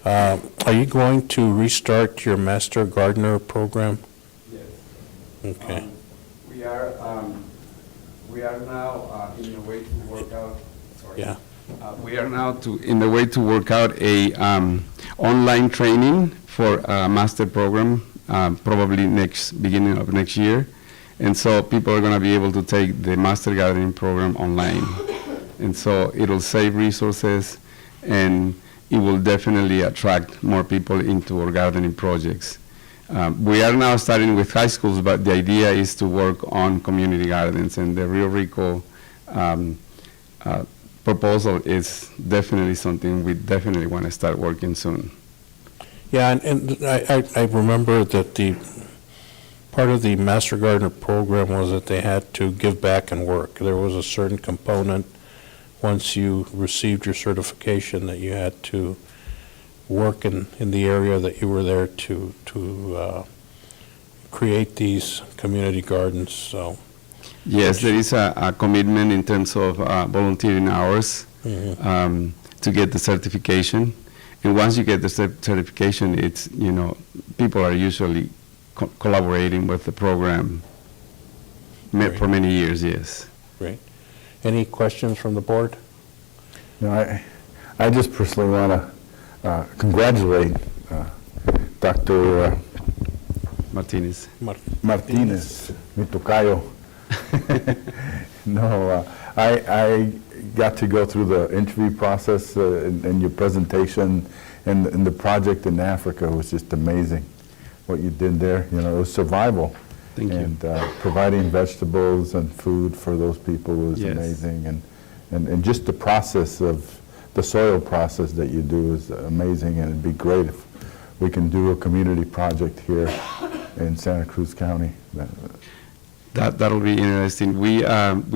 Are you going to restart your Master Gardener program? Yes. Okay. We are now in the way to work out. Sorry. Yeah. We are now in the way to work out a online training for a master program, probably beginning of next year. And so people are going to be able to take the Master Gardening program online. And so it'll save resources, and it will definitely attract more people into our gardening projects. We are now starting with high schools, but the idea is to work on community gardens, and the Rio Rico proposal is definitely something we definitely want to start working soon. Yeah, and I remember that the part of the Master Gardener program was that they had to give back and work. There was a certain component, once you received your certification, that you had to work in the area that you were there to create these community gardens. So yes, there is a commitment in terms of volunteering hours to get the certification. And once you get the certification, it's, people are usually collaborating with the program for many years, yes. Great. Any questions from the board? No, I just personally want to congratulate Dr. Martinez. Martinez, mi tocayo. No, I got to go through the interview process and your presentation, and the project in Africa was just amazing. What you did there, you know, it was survival. Thank you. And providing vegetables and food for those people was Yes. amazing. And just the process of, the soil process that you do is amazing, and it'd be great if we can do a community project here in Santa Cruz County. That'll be interesting. We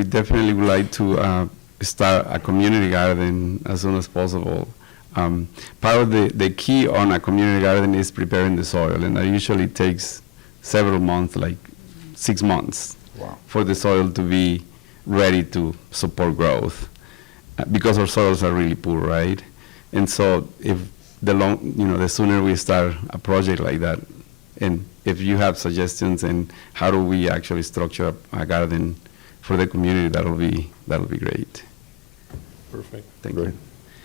definitely would like to start a community garden as soon as possible. Part of the key on a community garden is preparing the soil, and that usually takes several months, like 6 months, for the soil to be ready to support growth, because our soils are really poor, right? And so if the sooner we start a project like that, and if you have suggestions and how do we actually structure a garden for the community, that'll be great. Perfect. Thank you.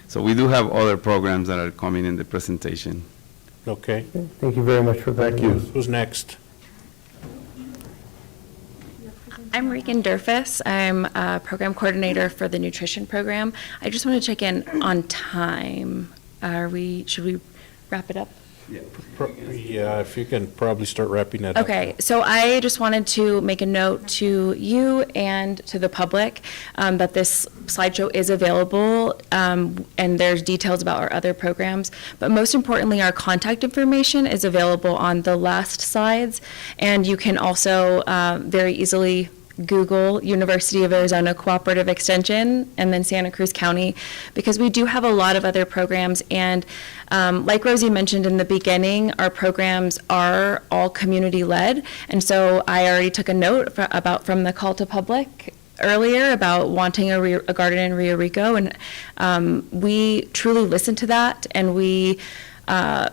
So we do have other programs that are coming in the presentation. Okay. Thank you very much for that. Thank you. Who's next? I'm Regan Durfus. I'm a program coordinator for the nutrition program. I just want to check in on time. Should we wrap it up? Yeah, if you can probably start wrapping that up. Okay, so I just wanted to make a note to you and to the public that this slideshow is available, and there's details about our other programs. But most importantly, our contact information is available on the last slides, and you can also very easily Google University of Arizona Cooperative Extension and then Santa Cruz County, because we do have a lot of other programs. And like Rosie mentioned in the beginning, our programs are all community-led. And so I already took a note from the call to public earlier about wanting a garden in Rio Rico. And we truly listen to that, and we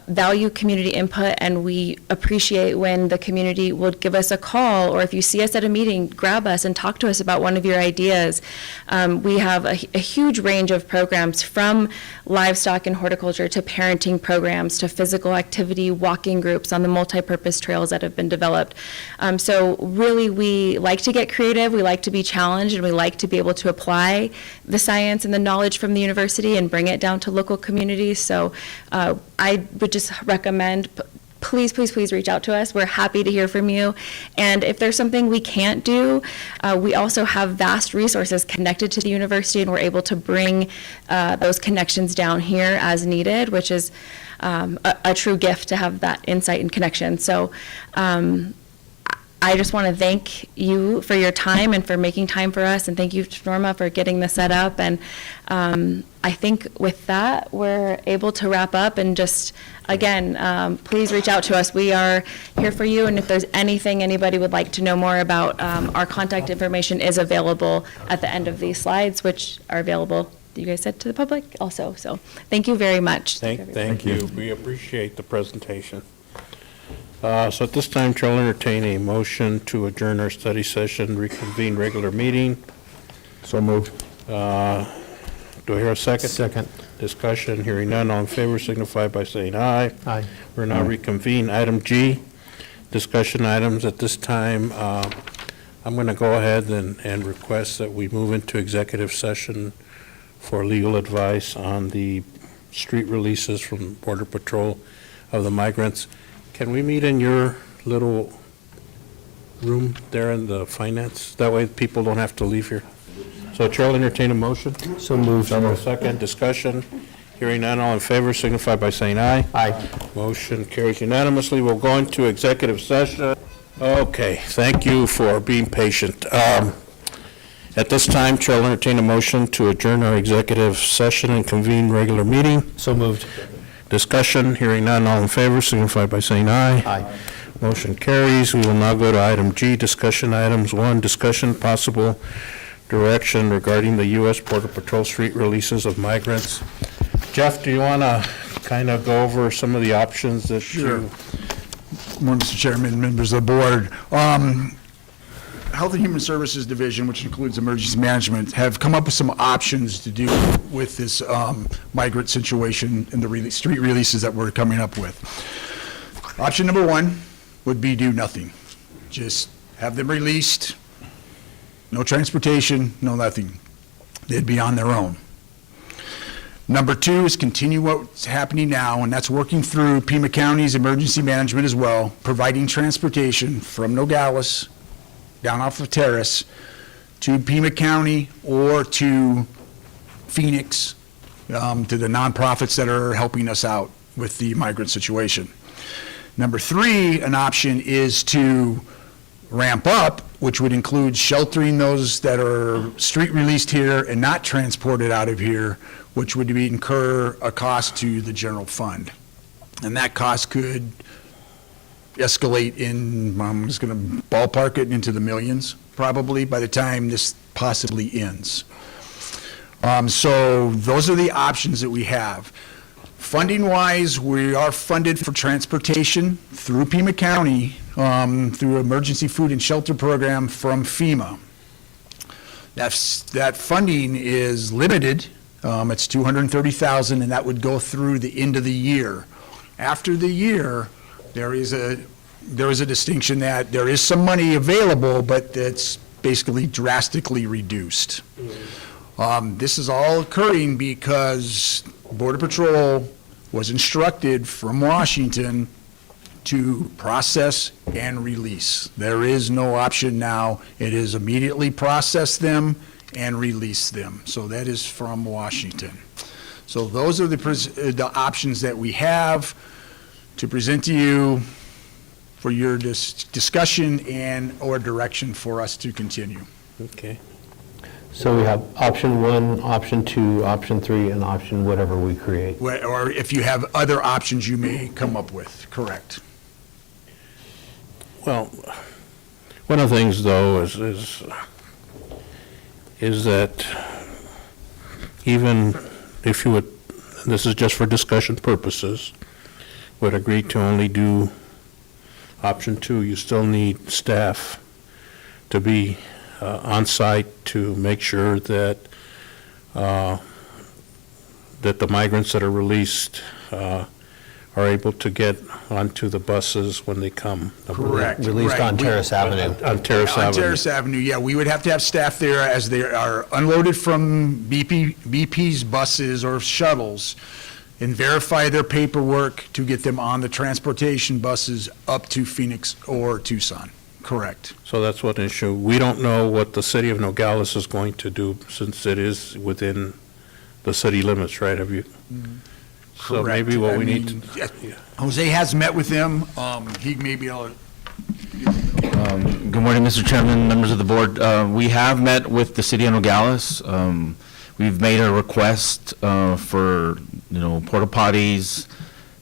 value community input, and we appreciate when the community would give us a call, or if you see us at a meeting, grab us and talk to us about one of your ideas. We have a huge range of programs, from livestock and horticulture to parenting programs to physical activity walking groups on the multi-purpose trails that have been developed. So really, we like to get creative, we like to be challenged, and we like to be able to apply the science and the knowledge from the university and bring it down to local communities. So I would just recommend, please, please, please reach out to us. We're happy to hear from you. And if there's something we can't do, we also have vast resources connected to the university, and we're able to bring those connections down here as needed, which is a true gift to have that insight and connection. So I just want to thank you for your time and for making time for us, and thank you to Norma for getting this set up. And I think with that, we're able to wrap up, and just, again, please reach out to us. We are here for you, and if there's anything anybody would like to know more about, our contact information is available at the end of these slides, which are available, you guys said, to the public also. So thank you very much. Thank you. We appreciate the presentation. So at this time, Chair will entertain a motion to adjourn our study session, reconvene regular meeting. So moved. Do I hear a second? Second. Discussion, hearing none, all in favor signify by saying aye. Aye. We're now reconvene. Item G, discussion items. At this time, I'm going to go ahead and request that we move into executive session for legal advice on the street releases from Border Patrol of the migrants. Can we meet in your little room there in the finance? That way people don't have to leave here. So Chair will entertain a motion. So moved. Second, discussion. Hearing none, all in favor signify by saying aye. Aye. Motion carries unanimously. We'll go into executive session. Okay, thank you for being patient. At this time, Chair will entertain a motion to adjourn our executive session and convene regular meeting. So moved. Discussion, hearing none, all in favor signify by saying aye. Aye. Motion carries. We will now go to item G, discussion items. 1, discussion possible direction regarding the U.S. Border Patrol street releases of migrants. Jeff, do you want to kind of go over some of the options that Sure. Morning, Mr. Chairman, members of the board. Health and Human Services Division, which includes emergency management, have come up with some options to deal with this migrant situation and the street releases that we're coming up with. Option number 1 would be do nothing. Just have them released, no transportation, no nothing. They'd be on their own. Number two is continue what's happening now, and that's working through Pima County's emergency management as well, providing transportation from Nogales, down off of Terrace, to Pima County or to Phoenix, to the nonprofits that are helping us out with the migrant situation. Number three, an option is to ramp up, which would include sheltering those that are street released here and not transported out of here, which would incur a cost to the general fund. And that cost could escalate in, I'm just going to ballpark it into the millions, probably, by the time this possibly ends. So those are the options that we have. Funding-wise, we are funded for transportation through Pima County, through Emergency Food and Shelter Program from FEMA. That funding is limited. It's $230,000, and that would go through the end of the year. After the year, there is a distinction that there is some money available, but it's basically drastically reduced. This is all occurring because Border Patrol was instructed from Washington to process and release. There is no option now. It is immediately process them and release them. So that is from Washington. So those are the options that we have to present to you for your discussion and or direction for us to continue. Okay. So we have option one, option two, option three, and option whatever we create. Or if you have other options you may come up with, correct. Well, one of the things, though, is that even if you would, this is just for discussion purposes, would agree to only do option two, you still need staff to be on site to make sure that that the migrants that are released are able to get onto the buses when they come. Correct. Released on Terrace Avenue. On Terrace On Avenue. Terrace Avenue, yeah, we would have to have staff there as they are unloaded from BP's buses or shuttles and verify their paperwork to get them on the transportation buses up to Phoenix or Tucson. Correct. So that's what issue. We don't know what the city of Nogales is going to do since it is within the city limits, right? Have you? So Correct. maybe what I we need mean, to. Jose has met with them. He may be able to. Good morning, Mr. Chairman, members of the board. We have met with the city of Nogales. We've made a request for, porta potties,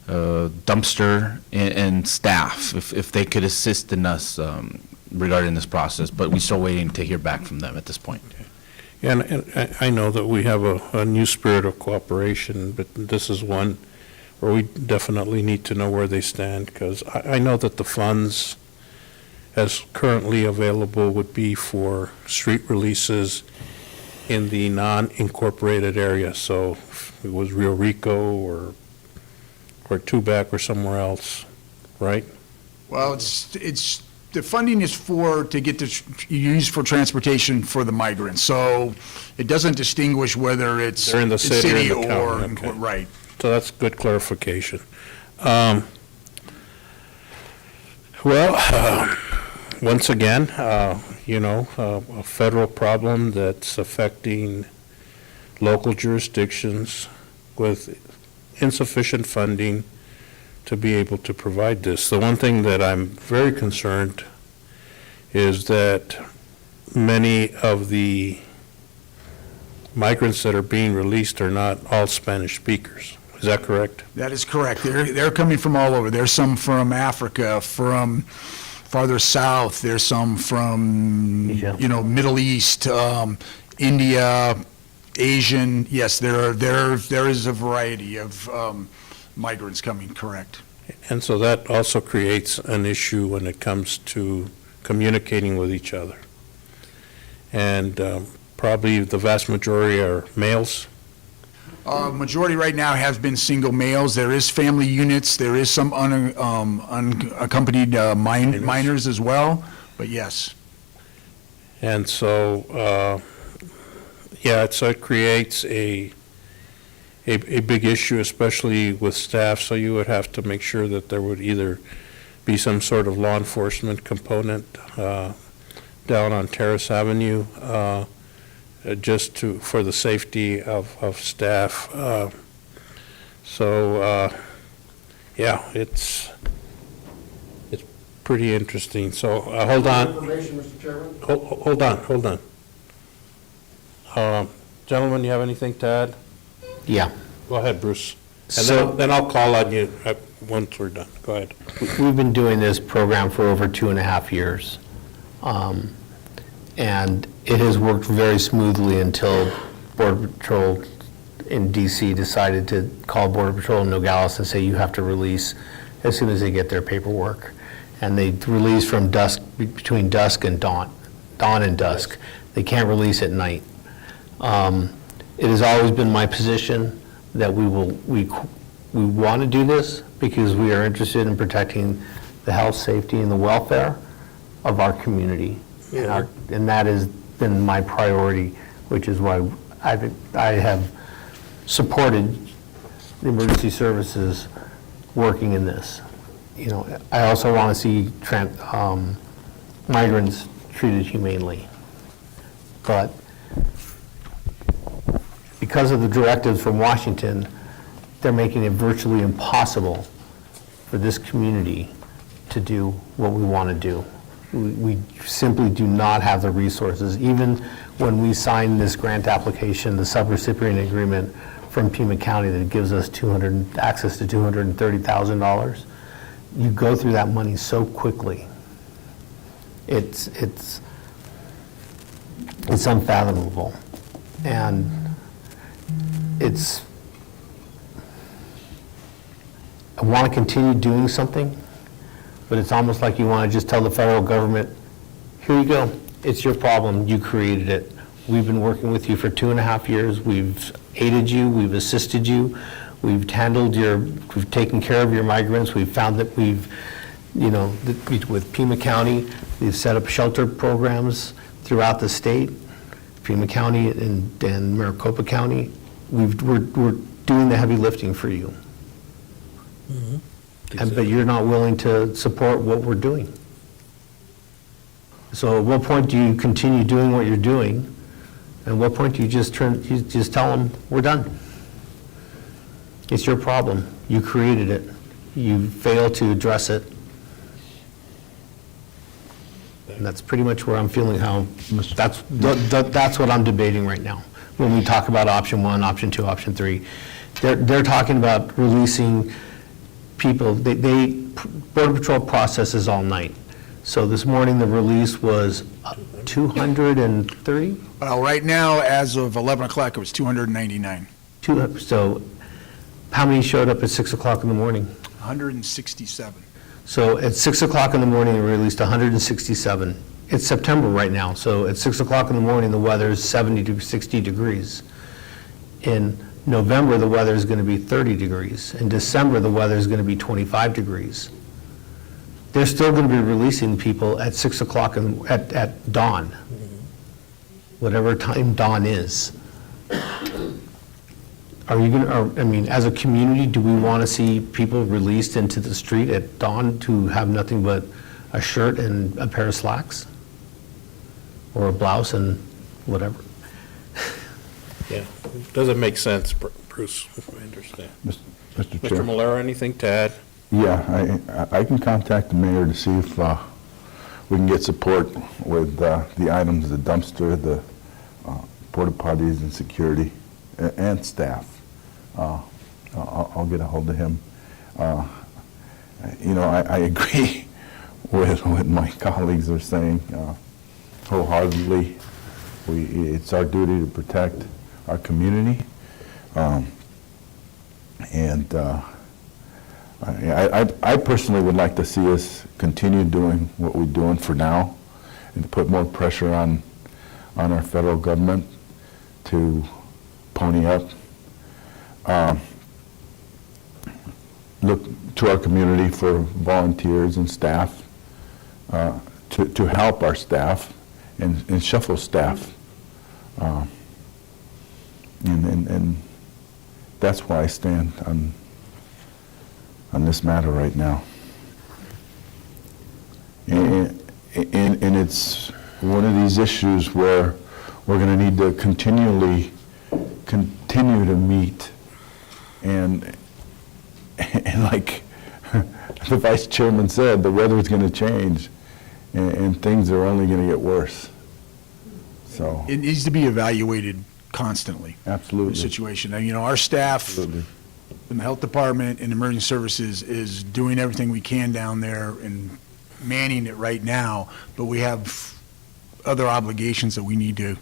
dumpster, and staff, if they could assist in us regarding this process, but we're still waiting to hear back from them at this point. Yeah, and I know that we have a new spirit of cooperation, but this is one where we definitely need to know where they stand, because I know that the funds as currently available would be for street releases in the non-incorporated area. So if it was Rio Rico or Tubac or somewhere else, right? Well, it's the funding is to get used for transportation for the migrants. So it doesn't distinguish whether it's They're in the city or in the or county, okay. right. So that's good clarification. Once again, a federal problem that's affecting local jurisdictions with insufficient funding to be able to provide this. The one thing that I'm very concerned is that many of the migrants that are being released are not all Spanish speakers. Is that correct? That is correct. They're coming from all over. There's some from Africa, from farther south. There's some from Middle East, India, Asian. Yes, there is a variety of migrants coming. Correct. And so that also creates an issue when it comes to communicating with each other. And probably the vast majority are males. Majority right now has been single males. There is family units. There is some unaccompanied minors as well, but yes. And so, yeah, so it creates a big issue, especially with staff, so you would have to make sure that there would either be some sort of law enforcement component down on Terrace Avenue, just for the safety of staff. Yeah, it's pretty interesting. So, hold on. Information, Mr. Chairman? Hold on. Gentlemen, you have anything to add? Yeah. Go ahead, Bruce. And So- then I'll call on you once we're done. Go ahead. We've been doing this program for over 2.5 years. And it has worked very smoothly until Border Patrol in DC decided to call Border Patrol in Nogales and say you have to release as soon as they get their paperwork. And they release from dusk, between dusk and dawn and dusk. They can't release at night. It has always been my position that we want to do this because we are interested in protecting the health, safety, and the welfare of our community. And that has been my priority, which is why I have supported the emergency services working in this. You know, I also want to see migrants treated humanely. But because of the directives from Washington, they're making it virtually impossible for this community to do what we want to do. We simply do not have the resources. Even when we signed this grant application, the subrecipient agreement from Pima County that gives us access to $230,000, you go through that money so quickly. It's unfathomable. And I want to continue doing something, but it's almost like you want to just tell the federal government, here you go, it's your problem, you created it. We've been working with you for 2.5 years, we've aided you, we've assisted you, we've taken care of your migrants, we've found that with Pima County, we've set up shelter programs throughout the state, Pima County and Maricopa County, we're doing the heavy lifting for you. But you're not willing to support what we're doing. So at what point do you continue doing what you're doing? And at what point do you just tell them, we're done? It's your problem. You created it. You failed to address it. And that's pretty much where I'm feeling that's what I'm debating right now. When we talk about option 1, option 2, option 3, they're talking about releasing people. Border Patrol processes all night. So this morning, the release was 230? Well, right now, as of 11 o'clock, it was 299. So how many showed up at 6 o'clock in the morning? 167. So at 6 o'clock in the morning, we released 167. It's September right now, so at 6 o'clock in the morning, the weather is 70 to 60 degrees. In November, the weather is going to be 30 degrees. In December, the weather is going to be 25 degrees. They're still going to be releasing people at 6 o'clock at dawn, whatever time dawn is. Are you going to, as a community, do we want to see people released into the street at dawn to have nothing but a shirt and a pair of slacks? Or a blouse and whatever? Yeah, doesn't make sense, Bruce, I understand. Mr. Mr. Chair. Malera, anything to add? Yeah, I can contact the mayor to see if we can get support with the items, the dumpster, the porta potties and security and staff. I'll get a hold of him. I agree with what my colleagues are saying wholeheartedly. It's our duty to protect our community. I personally would like to see us continue doing what we're doing for now and to put more pressure on our federal government to pony up. look to our community for volunteers and staff, to help our staff and shuffle staff. And that's why I stand on this matter right now. And it's one of these issues where we're going to need to continue to meet and like the vice chairman said, the weather's going to change and things are only going to get worse. So It needs to be evaluated constantly. Absolutely. The situation. And, our staff in the health department and emergency services is doing everything we can down there and manning it right now, but we have other obligations that we need to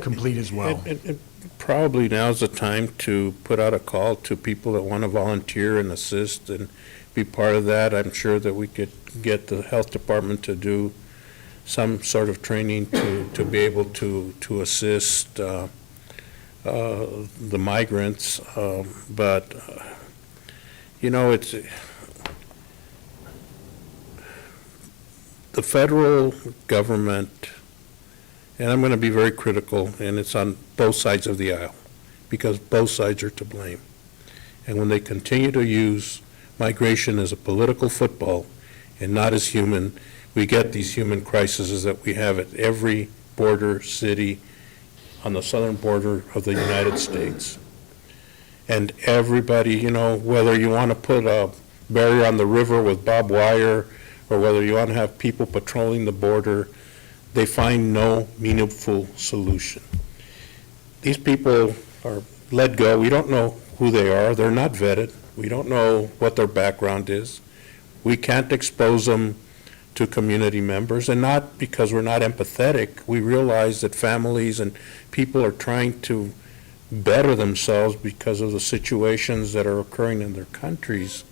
complete as well. And probably now's the time to put out a call to people that want to volunteer and assist and be part of that. I'm sure that we could get the health department to do some sort of training to be able to assist the migrants. But it's the federal government, and I'm going to be very critical, and it's on both sides of the aisle, because both sides are to blame. And when they continue to use migration as a political football and not as human, we get these human crises that we have at every border city on the southern border of the United States. And everybody, whether you want to put a barrier on the river with barbed wire or whether you want to have people patrolling the border, they find no meaningful solution. These people are let go. We don't know who they are. They're not vetted. We don't know what their background is. We can't expose them to community members, and not because we're not empathetic. We realize that families and people are trying to better themselves because of the situations that are occurring in their countries.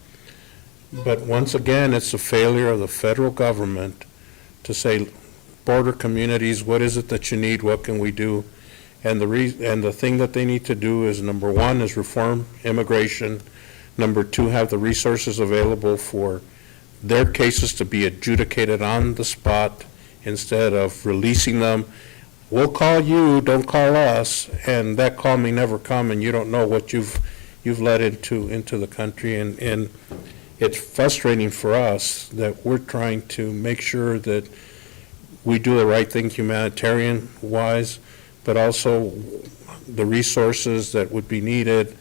But once again, it's a failure of the federal government to say, border communities, what is it that you need? What can we do? And the thing that they need to do is, number one, is reform immigration. Number two, have the resources available for their cases to be adjudicated on the spot instead of releasing them. We'll call you, don't call us, and that call may never come, and you don't know what you've let into the country. And it's frustrating for us that we're trying to make sure that we do the right thing humanitarian-wise, but also the resources that would be needed,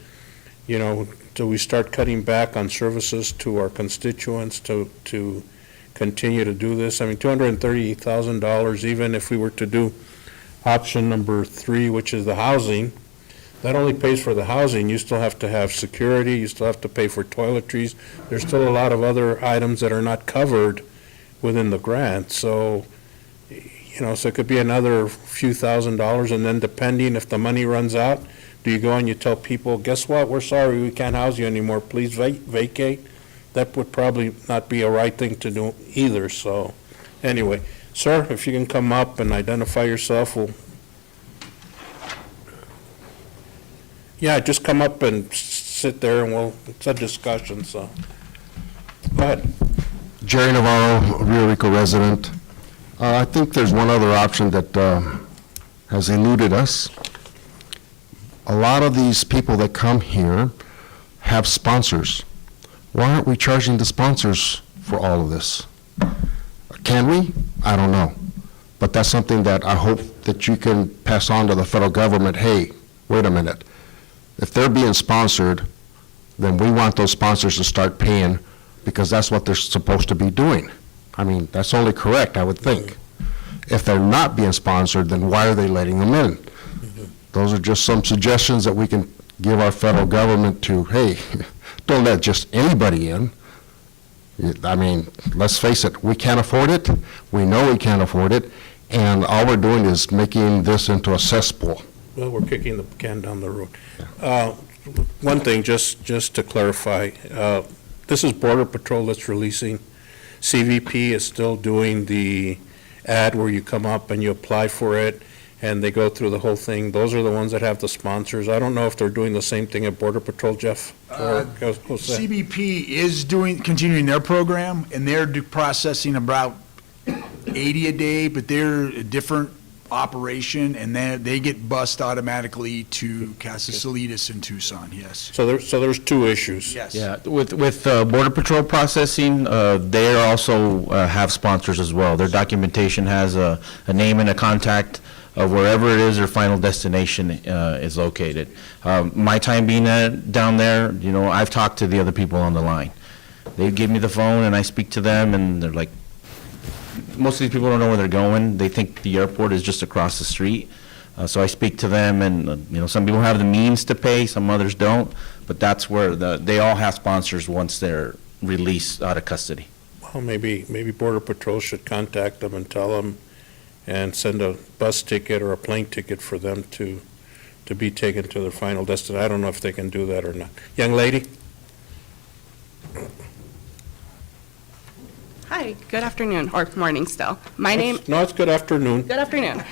do we start cutting back on services to our constituents to continue to do this? I mean, $230,000, even if we were to do option number 3, which is the housing, that only pays for the housing. You still have to have security. You still have to pay for toiletries. There's still a lot of other items that are not covered within the grant. So, so it could be another few $1,000s, and then depending if the money runs out, do you go and you tell people, guess what, we're sorry, we can't house you anymore, please vacate? That would probably not be a right thing to do either. So anyway, sir, if you can come up and identify yourself, just come up and sit there and it's a discussion, so. Go ahead. Jerry Navarro, Rio Rico resident. I think there's one other option that has eluded us. A lot of these people that come here have sponsors. Why aren't we charging the sponsors for all of this? Can we? I don't know. But that's something that I hope that you can pass on to the federal government. Hey, wait a minute. If they're being sponsored, then we want those sponsors to start paying, because that's what they're supposed to be doing. I mean, that's only correct, I would think. If they're not being sponsored, then why are they letting them in? Those are just some suggestions that we can give our federal government to, hey, don't let just anybody in. I mean, let's face it, we can't afford it. We know we can't afford it. And all we're doing is making this into a cesspool. Well, we're kicking the can down the road. One thing, just to clarify, this is Border Patrol that's releasing. CVP is still doing the ad where you come up and you apply for it, and they go through the whole thing. Those are the ones that have the sponsors. I don't know if they're doing the same thing at Border Patrol, Jeff? Or Jose? CBP is continuing their program, and they're processing about 80 a day, but they're a different operation, and they get bused automatically to Casasolitas in Tucson, yes. So there's two issues. Yes. Yeah, with Border Patrol processing, they also have sponsors as well. Their documentation has a name and a contact of wherever it is their final destination is located. My time being down there, you know, I've talked to the other people on the line. They give me the phone and I speak to them and they're like, most of these people don't know where they're going. They think the airport is just across the street. So I speak to them and, you know, some people have the means to pay, some others don't, but that's where they all have sponsors once they're released out of custody. Well, maybe Border Patrol should contact them and tell them and send a bus ticket or a plane ticket for them to be taken to their final destination. I don't know if they can do that or not. Young lady? Hi, good afternoon, or morning still. No, it's good afternoon. Good afternoon.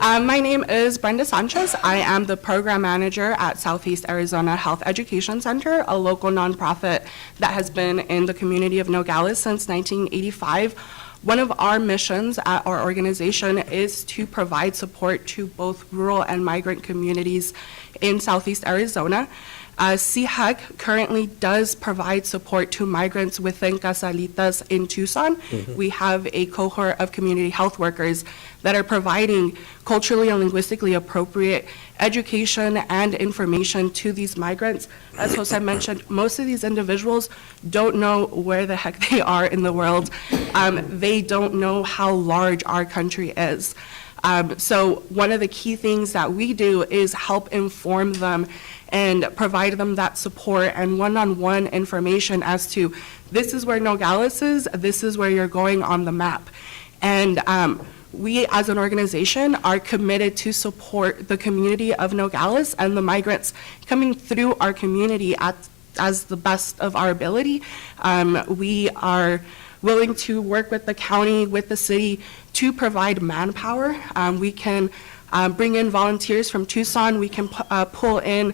My name is Brenda Sanchez. I am the program manager at Southeast Arizona Health Education Center, a local nonprofit that has been in the community of Nogales since 1985. One of our missions at our organization is to provide support to both rural and migrant communities in Southeast Arizona. CHEC currently does provide support to migrants within Casalitas in Tucson. We have a cohort of community health workers that are providing culturally and linguistically appropriate education and information to these migrants. As Jose mentioned, most of these individuals don't know where the heck they are in the world. They don't know how large our country is. So one of the key things that we do is help inform them and provide them that support and one-on-one information as to this is where Nogales is, this is where you're going on the map. And we as an organization are committed to support the community of Nogales and the migrants coming through our community as the best of our ability. We are willing to work with the county, with the city to provide manpower. We can bring in volunteers from Tucson. We can pull in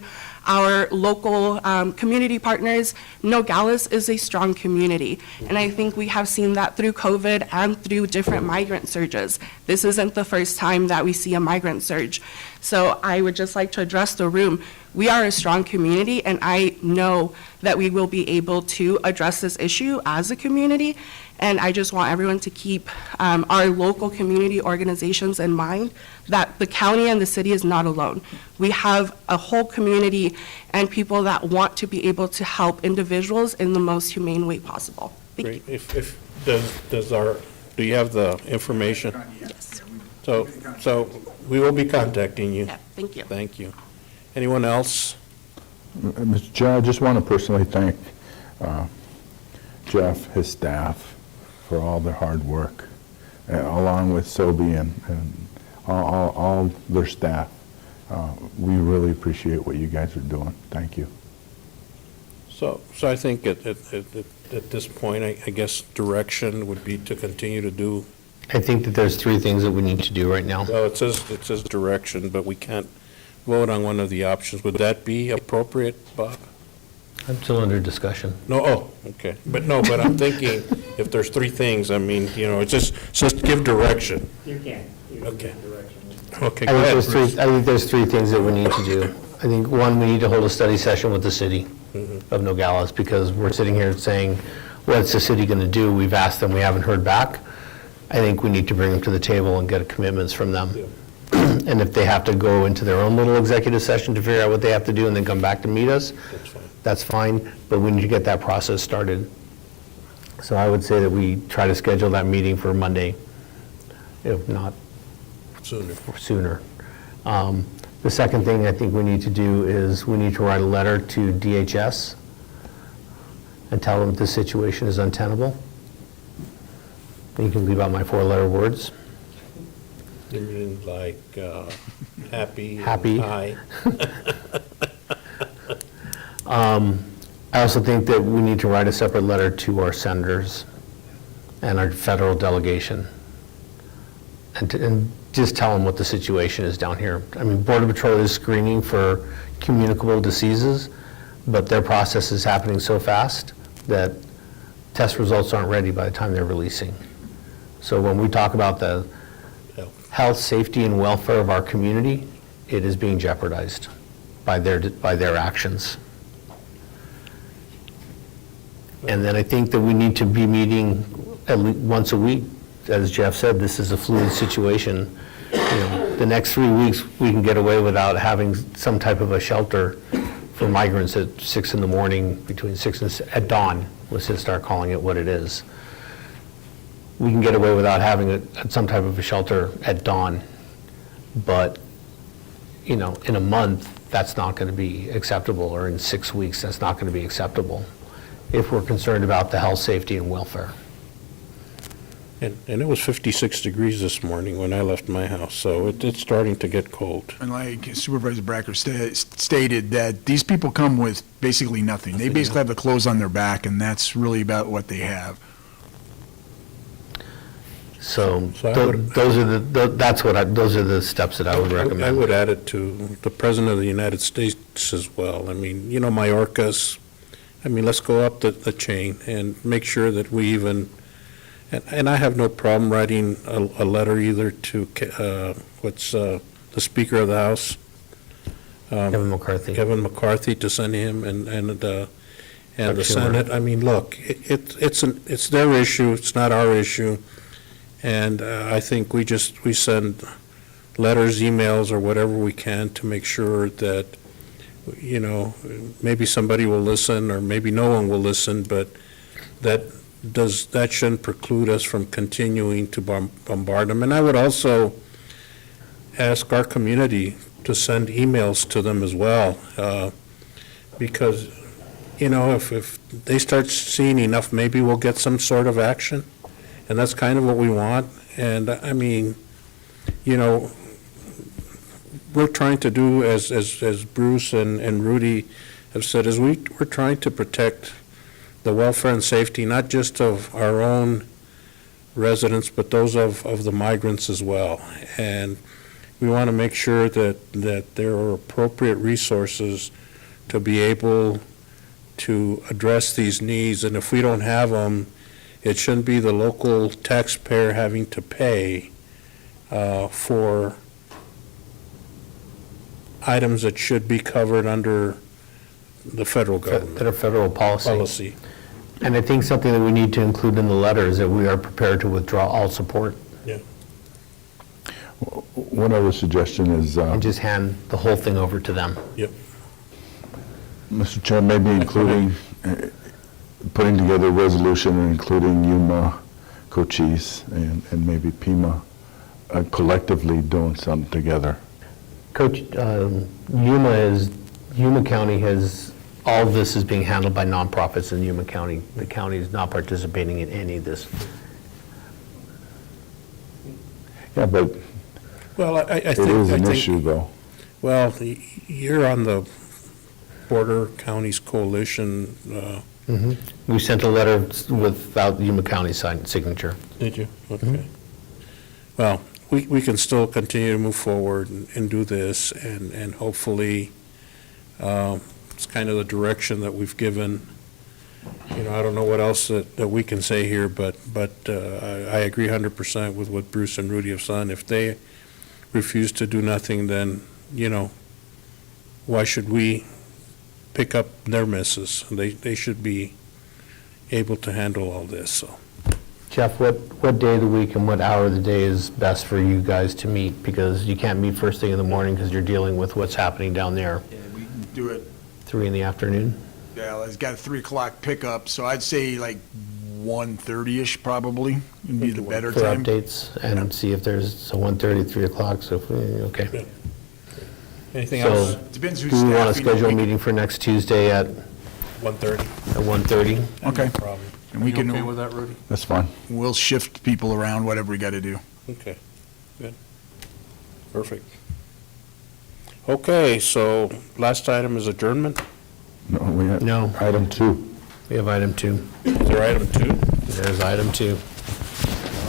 our local community partners. Nogales is a strong community, and I think we have seen that through COVID and through different migrant surges. This isn't the first time that we see a migrant surge. So I would just like to address the room. We are a strong community, and I know that we will be able to address this issue as a community. And I just want everyone to keep our local community organizations in mind that the county and the city is not alone. We have a whole community and people that want to be able to help individuals in the most humane way possible. Thank you. Great. Do you have the information? Yes. So we will be contacting you. Yeah, thank you. Thank you. Anyone else? Mr. Chair, I just want to personally thank Jeff, his staff, for all their hard work, along with Sobe and all their staff. We really appreciate what you guys are doing. Thank you. So I think at this point, I guess direction would be to continue to do. I think that there's three things that we need to do right now. Well, it says direction, but we can't vote on one of the options. Would that be appropriate, Bob? I'm still under discussion. No, okay. But I'm thinking if there's three things, I mean, you know, it's just give direction. You can. Okay. Okay, I go think ahead. there's three things that we need to do. I think, one, we need to hold a study session with the city of Nogales, because we're sitting here saying, what's the city going to do? We've asked them, we haven't heard back. I think we need to bring them to the table and get commitments from them. And if they have to go into their own little executive session to figure out what they have to do and then come back to meet us, that's fine, but we need to get that process started. So I would say that we try to schedule that meeting for Monday, if not sooner. The second thing I think we need to do is we need to write a letter to DHS and tell them the situation is untenable. You can leave out my four-letter words. You mean like happy? Happy. High? I also think that we need to write a separate letter to our senators and our federal delegation and just tell them what the situation is down here. I mean, Border Patrol is screening for communicable diseases, but their process is happening so fast that test results aren't ready by the time they're releasing. So when we talk about the health, safety, and welfare of our community, it is being jeopardized by their actions. And then I think that we need to be meeting at least once a week. As Jeff said, this is a fluid situation. You know, the next 3 weeks, we can get away without having some type of a shelter for migrants at 6 in the morning, between 6 and at dawn. Let's just start calling it what it is. We can get away without having some type of a shelter at dawn, but you know, in a month, that's not going to be acceptable, or in 6 weeks, that's not going to be acceptable if we're concerned about the health, safety, and welfare. And it was 56 degrees this morning when I left my house, so it's starting to get cold. And like Supervisor Bracker stated, that these people come with basically nothing. They basically have the clothes on their back, and that's really about what they have. So those are the steps that I would recommend. I would add it to the President of the United States as well. I mean, you know, Mayorkas, I mean, let's go up the chain and make sure that we even, and I have no problem writing a letter either to, the Speaker of the House? Kevin McCarthy. Kevin McCarthy, to send him and the Senate. I mean, look, it's their issue, it's not our issue. And I think we send letters, emails, or whatever we can to make sure that, you know, maybe somebody will listen or maybe no one will listen, but that shouldn't preclude us from continuing to bombard them. And I would also ask our community to send emails to them as well, because, you know, if they start seeing enough, maybe we'll get some sort of action. And that's kind of what we want. And I mean, you know, we're trying to do, as Bruce and Rudy have said, is we're trying to protect the welfare and safety, not just of our own residents, but those of the migrants as well. And we want to make sure that there are appropriate resources to be able to address these needs. And if we don't have them, it shouldn't be the local taxpayer having to pay for items that should be covered under the federal government. That are federal policy. And I think something that we need to include in the letter is that we are prepared to withdraw all support. Yeah. One other suggestion is, And just hand the whole thing over to them. Yep. Mr. Chair, maybe including, putting together a resolution and including Yuma, Cochise, and maybe Pima, collectively doing something together. Coach, Yuma County has, all of this is being handled by nonprofits in Yuma County. The county is not participating in any of this. Yeah, but Well, I it think. is I an think- issue, though. Well, you're on the Border Counties Coalition. We sent a letter without Yuma County signature. Did you? Okay. Well, we can still continue to move forward and do this, and hopefully, it's kind of the direction that we've given. You know, I don't know what else that we can say here, but I agree 100% with what Bruce and Rudy have said. If they refuse to do nothing, then, you know, why should we pick up their misses? They should be able to handle all this, so. Jeff, what day of the week and what hour of the day is best for you guys to meet? Because you can't meet first thing in the morning because you're dealing with what's happening down there. Yeah, we can do it. 3 in the afternoon? Yeah, it's got a 3 o'clock pickup, so I'd say like 1:30-ish probably would be the better For time. updates and see if there's a 1:30, 3 o'clock, so, okay. Anything So, else? Depends who's do we want to staffing the schedule a week. meeting for next Tuesday at 1:30? 1:30? Okay. No problem. And we You can- okay with that, Rudy? That's fine. We'll shift people around, whatever we got to do. Okay, good. Perfect. Okay, so last item is adjournment. No, we have No. item 2. We have item 2. Is there item 2? There's item 2.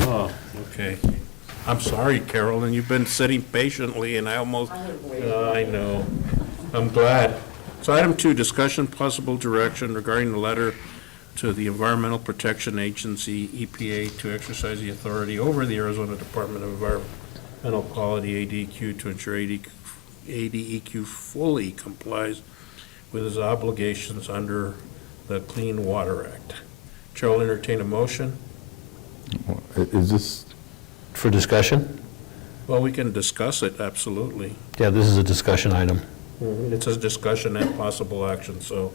Oh, okay. I'm sorry, Carolyn, you've been sitting patiently, and I almost, I know. I'm glad. So item 2, discussion possible direction regarding the letter to the Environmental Protection Agency, EPA, to exercise the authority over the Arizona Department of Environmental Quality, ADEQ, to ensure ADEQ fully complies with its obligations under the Clean Water Act. Chair will entertain a motion. Is this, For discussion? Well, we can discuss it, absolutely. Yeah, this is a discussion item. It says discussion and possible action, so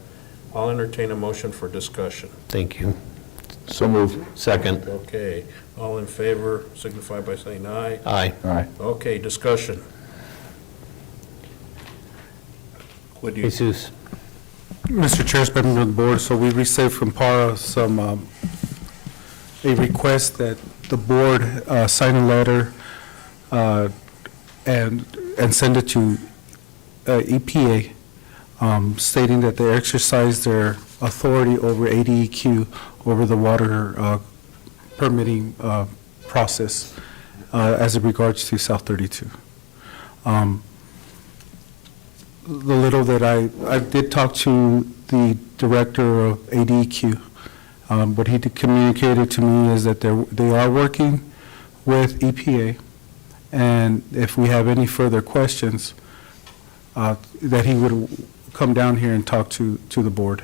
I'll entertain a motion for discussion. Thank you. so moved? Second. Okay, all in favor signify by saying aye. Aye. Aye. Okay, discussion. What do you, Jesus. Mr. Chair, members of the board, so we received from PARA a request that the board sign a letter and send it to EPA stating that they exercise their authority over ADEQ, over the water permitting process as it regards to South 32. The little that I did talk to the director of ADEQ. What he communicated to me is that they are working with EPA, and if we have any further questions, that he would come down here and talk to the board.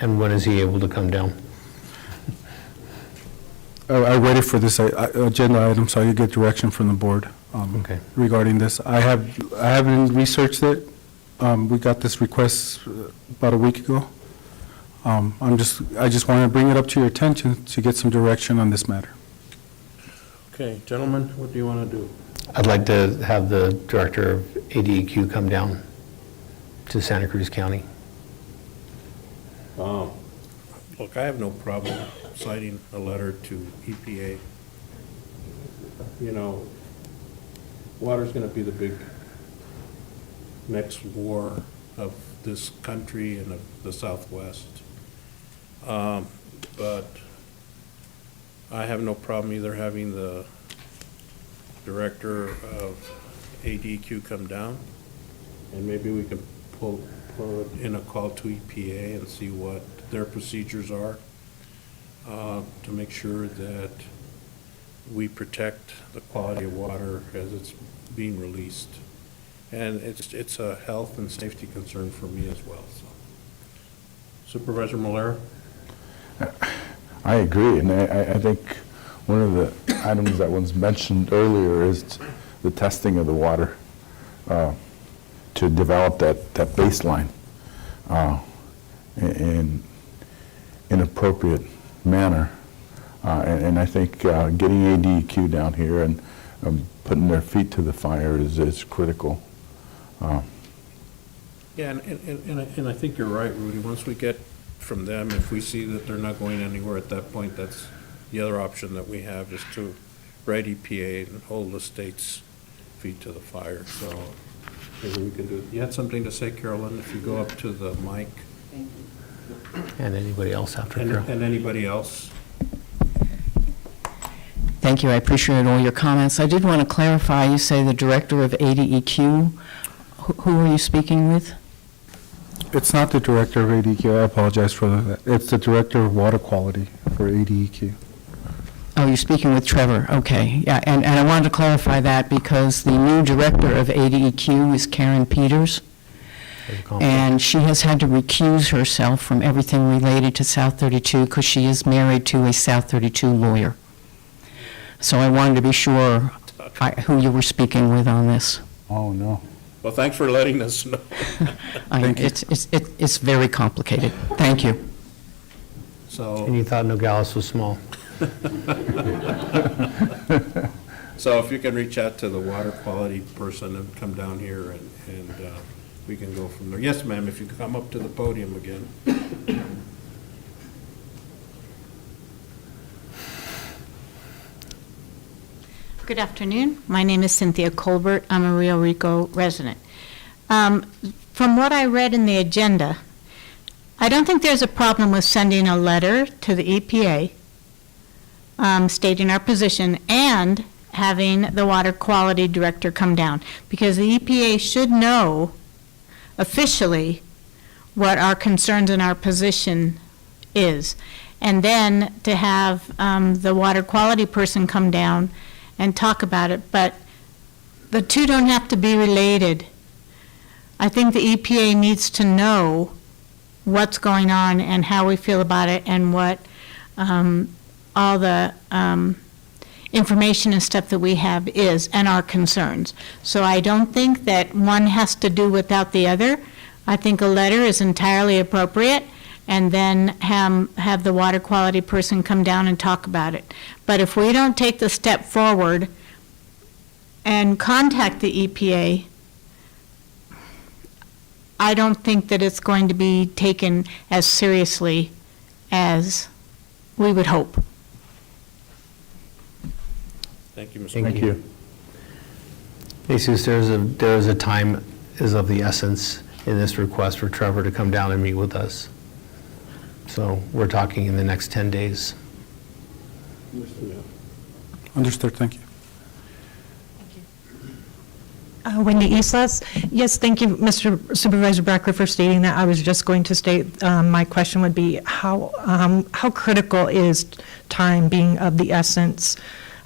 And when is he able to come down? I waited for this agenda item so I could get direction from the board Okay. regarding this. I haven't researched it. We got this request about a week ago. I just want to bring it up to your attention to get some direction on this matter. okay, gentlemen, what do you want to do? I'd like to have the director of ADEQ come down to Santa Cruz County. Look, I have no problem citing a letter to EPA. You know, water's going to be the big next war of this country and of the Southwest. But I have no problem either having the director of ADEQ come down, and maybe we can put in a call to EPA and see what their procedures are to make sure that we protect the quality of water as it's being released. And it's a health and safety concern for me as well, so. Supervisor Malera? I agree, and I think one of the items that was mentioned earlier is the testing of the water to develop that baseline in an appropriate manner. And I think getting ADEQ down here and putting their feet to the fire is critical. Yeah, and I think you're right, Rudy. Once we get from them, if we see that they're not going anywhere at that point, that's the other option that we have, is to write EPA and hold the state's feet to the fire. So maybe we can do it. You had something to say, Carolyn, if you go up to the mic? And anybody else after Carol? And anybody else? Thank you. I appreciate all your comments. I did want to clarify, you say the director of ADEQ. Who are you speaking with? It's not the director of ADEQ. I apologize for that. It's the director of water quality for ADEQ. Oh, you're speaking with Trevor. Okay. Yeah, and I wanted to clarify that because the new director of ADEQ is Karen Peters. And she has had to recuse herself from everything related to South 32 because she is married to a South 32 lawyer. So I wanted to be sure who you were speaking with on this. Oh, no. Well, thanks for letting us know. It's very complicated. Thank you. So. And you thought Nogales was small. So if you can reach out to the water quality person and come down here and we can go from there. Yes, ma'am, if you could come up to the podium again. Good afternoon. My name is Cynthia Colbert. I'm a Rio Rico resident. From what I read in the agenda, I don't think there's a problem with sending a letter to the EPA stating our position, and having the water quality director come down, because the EPA should know officially what our concerns and our position is. And then to have the water quality person come down and talk about it. But the two don't have to be related. I think the EPA needs to know what's going on and how we feel about it, and what all the information and stuff that we have is, and our concerns. So I don't think that one has to do without the other. I think a letter is entirely appropriate, and then have the water quality person come down and talk about it. But if we don't take the step forward and contact the EPA, I don't think that it's going to be taken as seriously as we would hope. Thank you, Mr. Thank Mayor. you. Jesus, there is a time is of the essence in this request for Trevor to come down and meet with us. So we're talking in the next 10 days. Understood, thank you. Wendy Islas. Yes, thank you, Mr. Supervisor Brackler, for stating that. I was just going to state, my question would be, how critical is time being of the essence?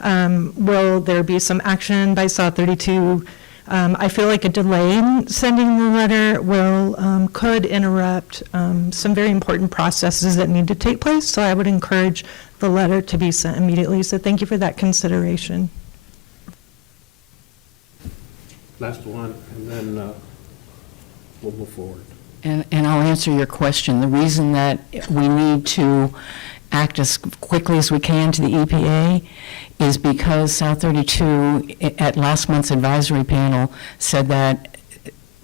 Will there be some action by SAW 32? I feel like a delay in sending the letter could interrupt some very important processes that need to take place, so I would encourage the letter to be sent immediately. So thank you for that consideration. Last one, and then we'll move forward. And I'll answer your question. The reason that we need to act as quickly as we can to the EPA is because South 32 at last month's advisory panel said that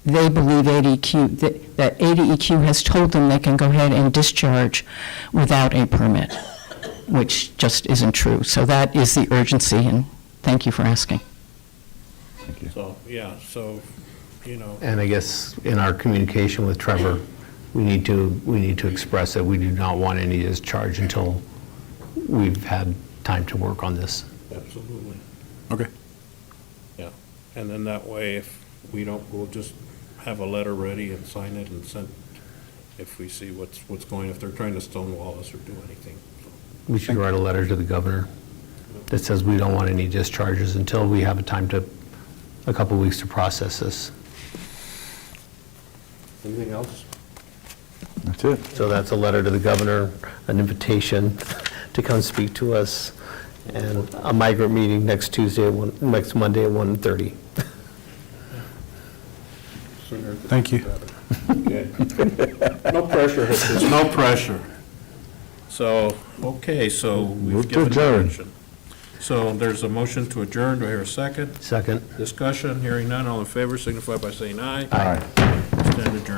they believe ADEQ, that ADEQ has told them they can go ahead and discharge without a permit, which just isn't true. So that is the urgency, and thank you for asking. So, yeah, so, you know. And I guess in our communication with Trevor, we need to express that we do not want any discharge until we've had time to work on this. Absolutely. Okay. Yeah, and then that way, if we don't, we'll just have a letter ready and sign it and send, if we see what's going, if they're trying to stonewall us or do anything. We should write a letter to the governor that says we don't want any discharges until we have a couple weeks to process this. Anything else? That's it. So that's a letter to the governor, an invitation to come speak to us, and a migrant meeting next next Monday at 1:30. Thank you. Okay. No pressure, there's no pressure. So, okay, so we've Move to given adjourn. direction. So there's a motion to adjourn. Do I hear a second? Second. Discussion, hearing none. All in favor signify by saying aye. Aye. Stand adjourned.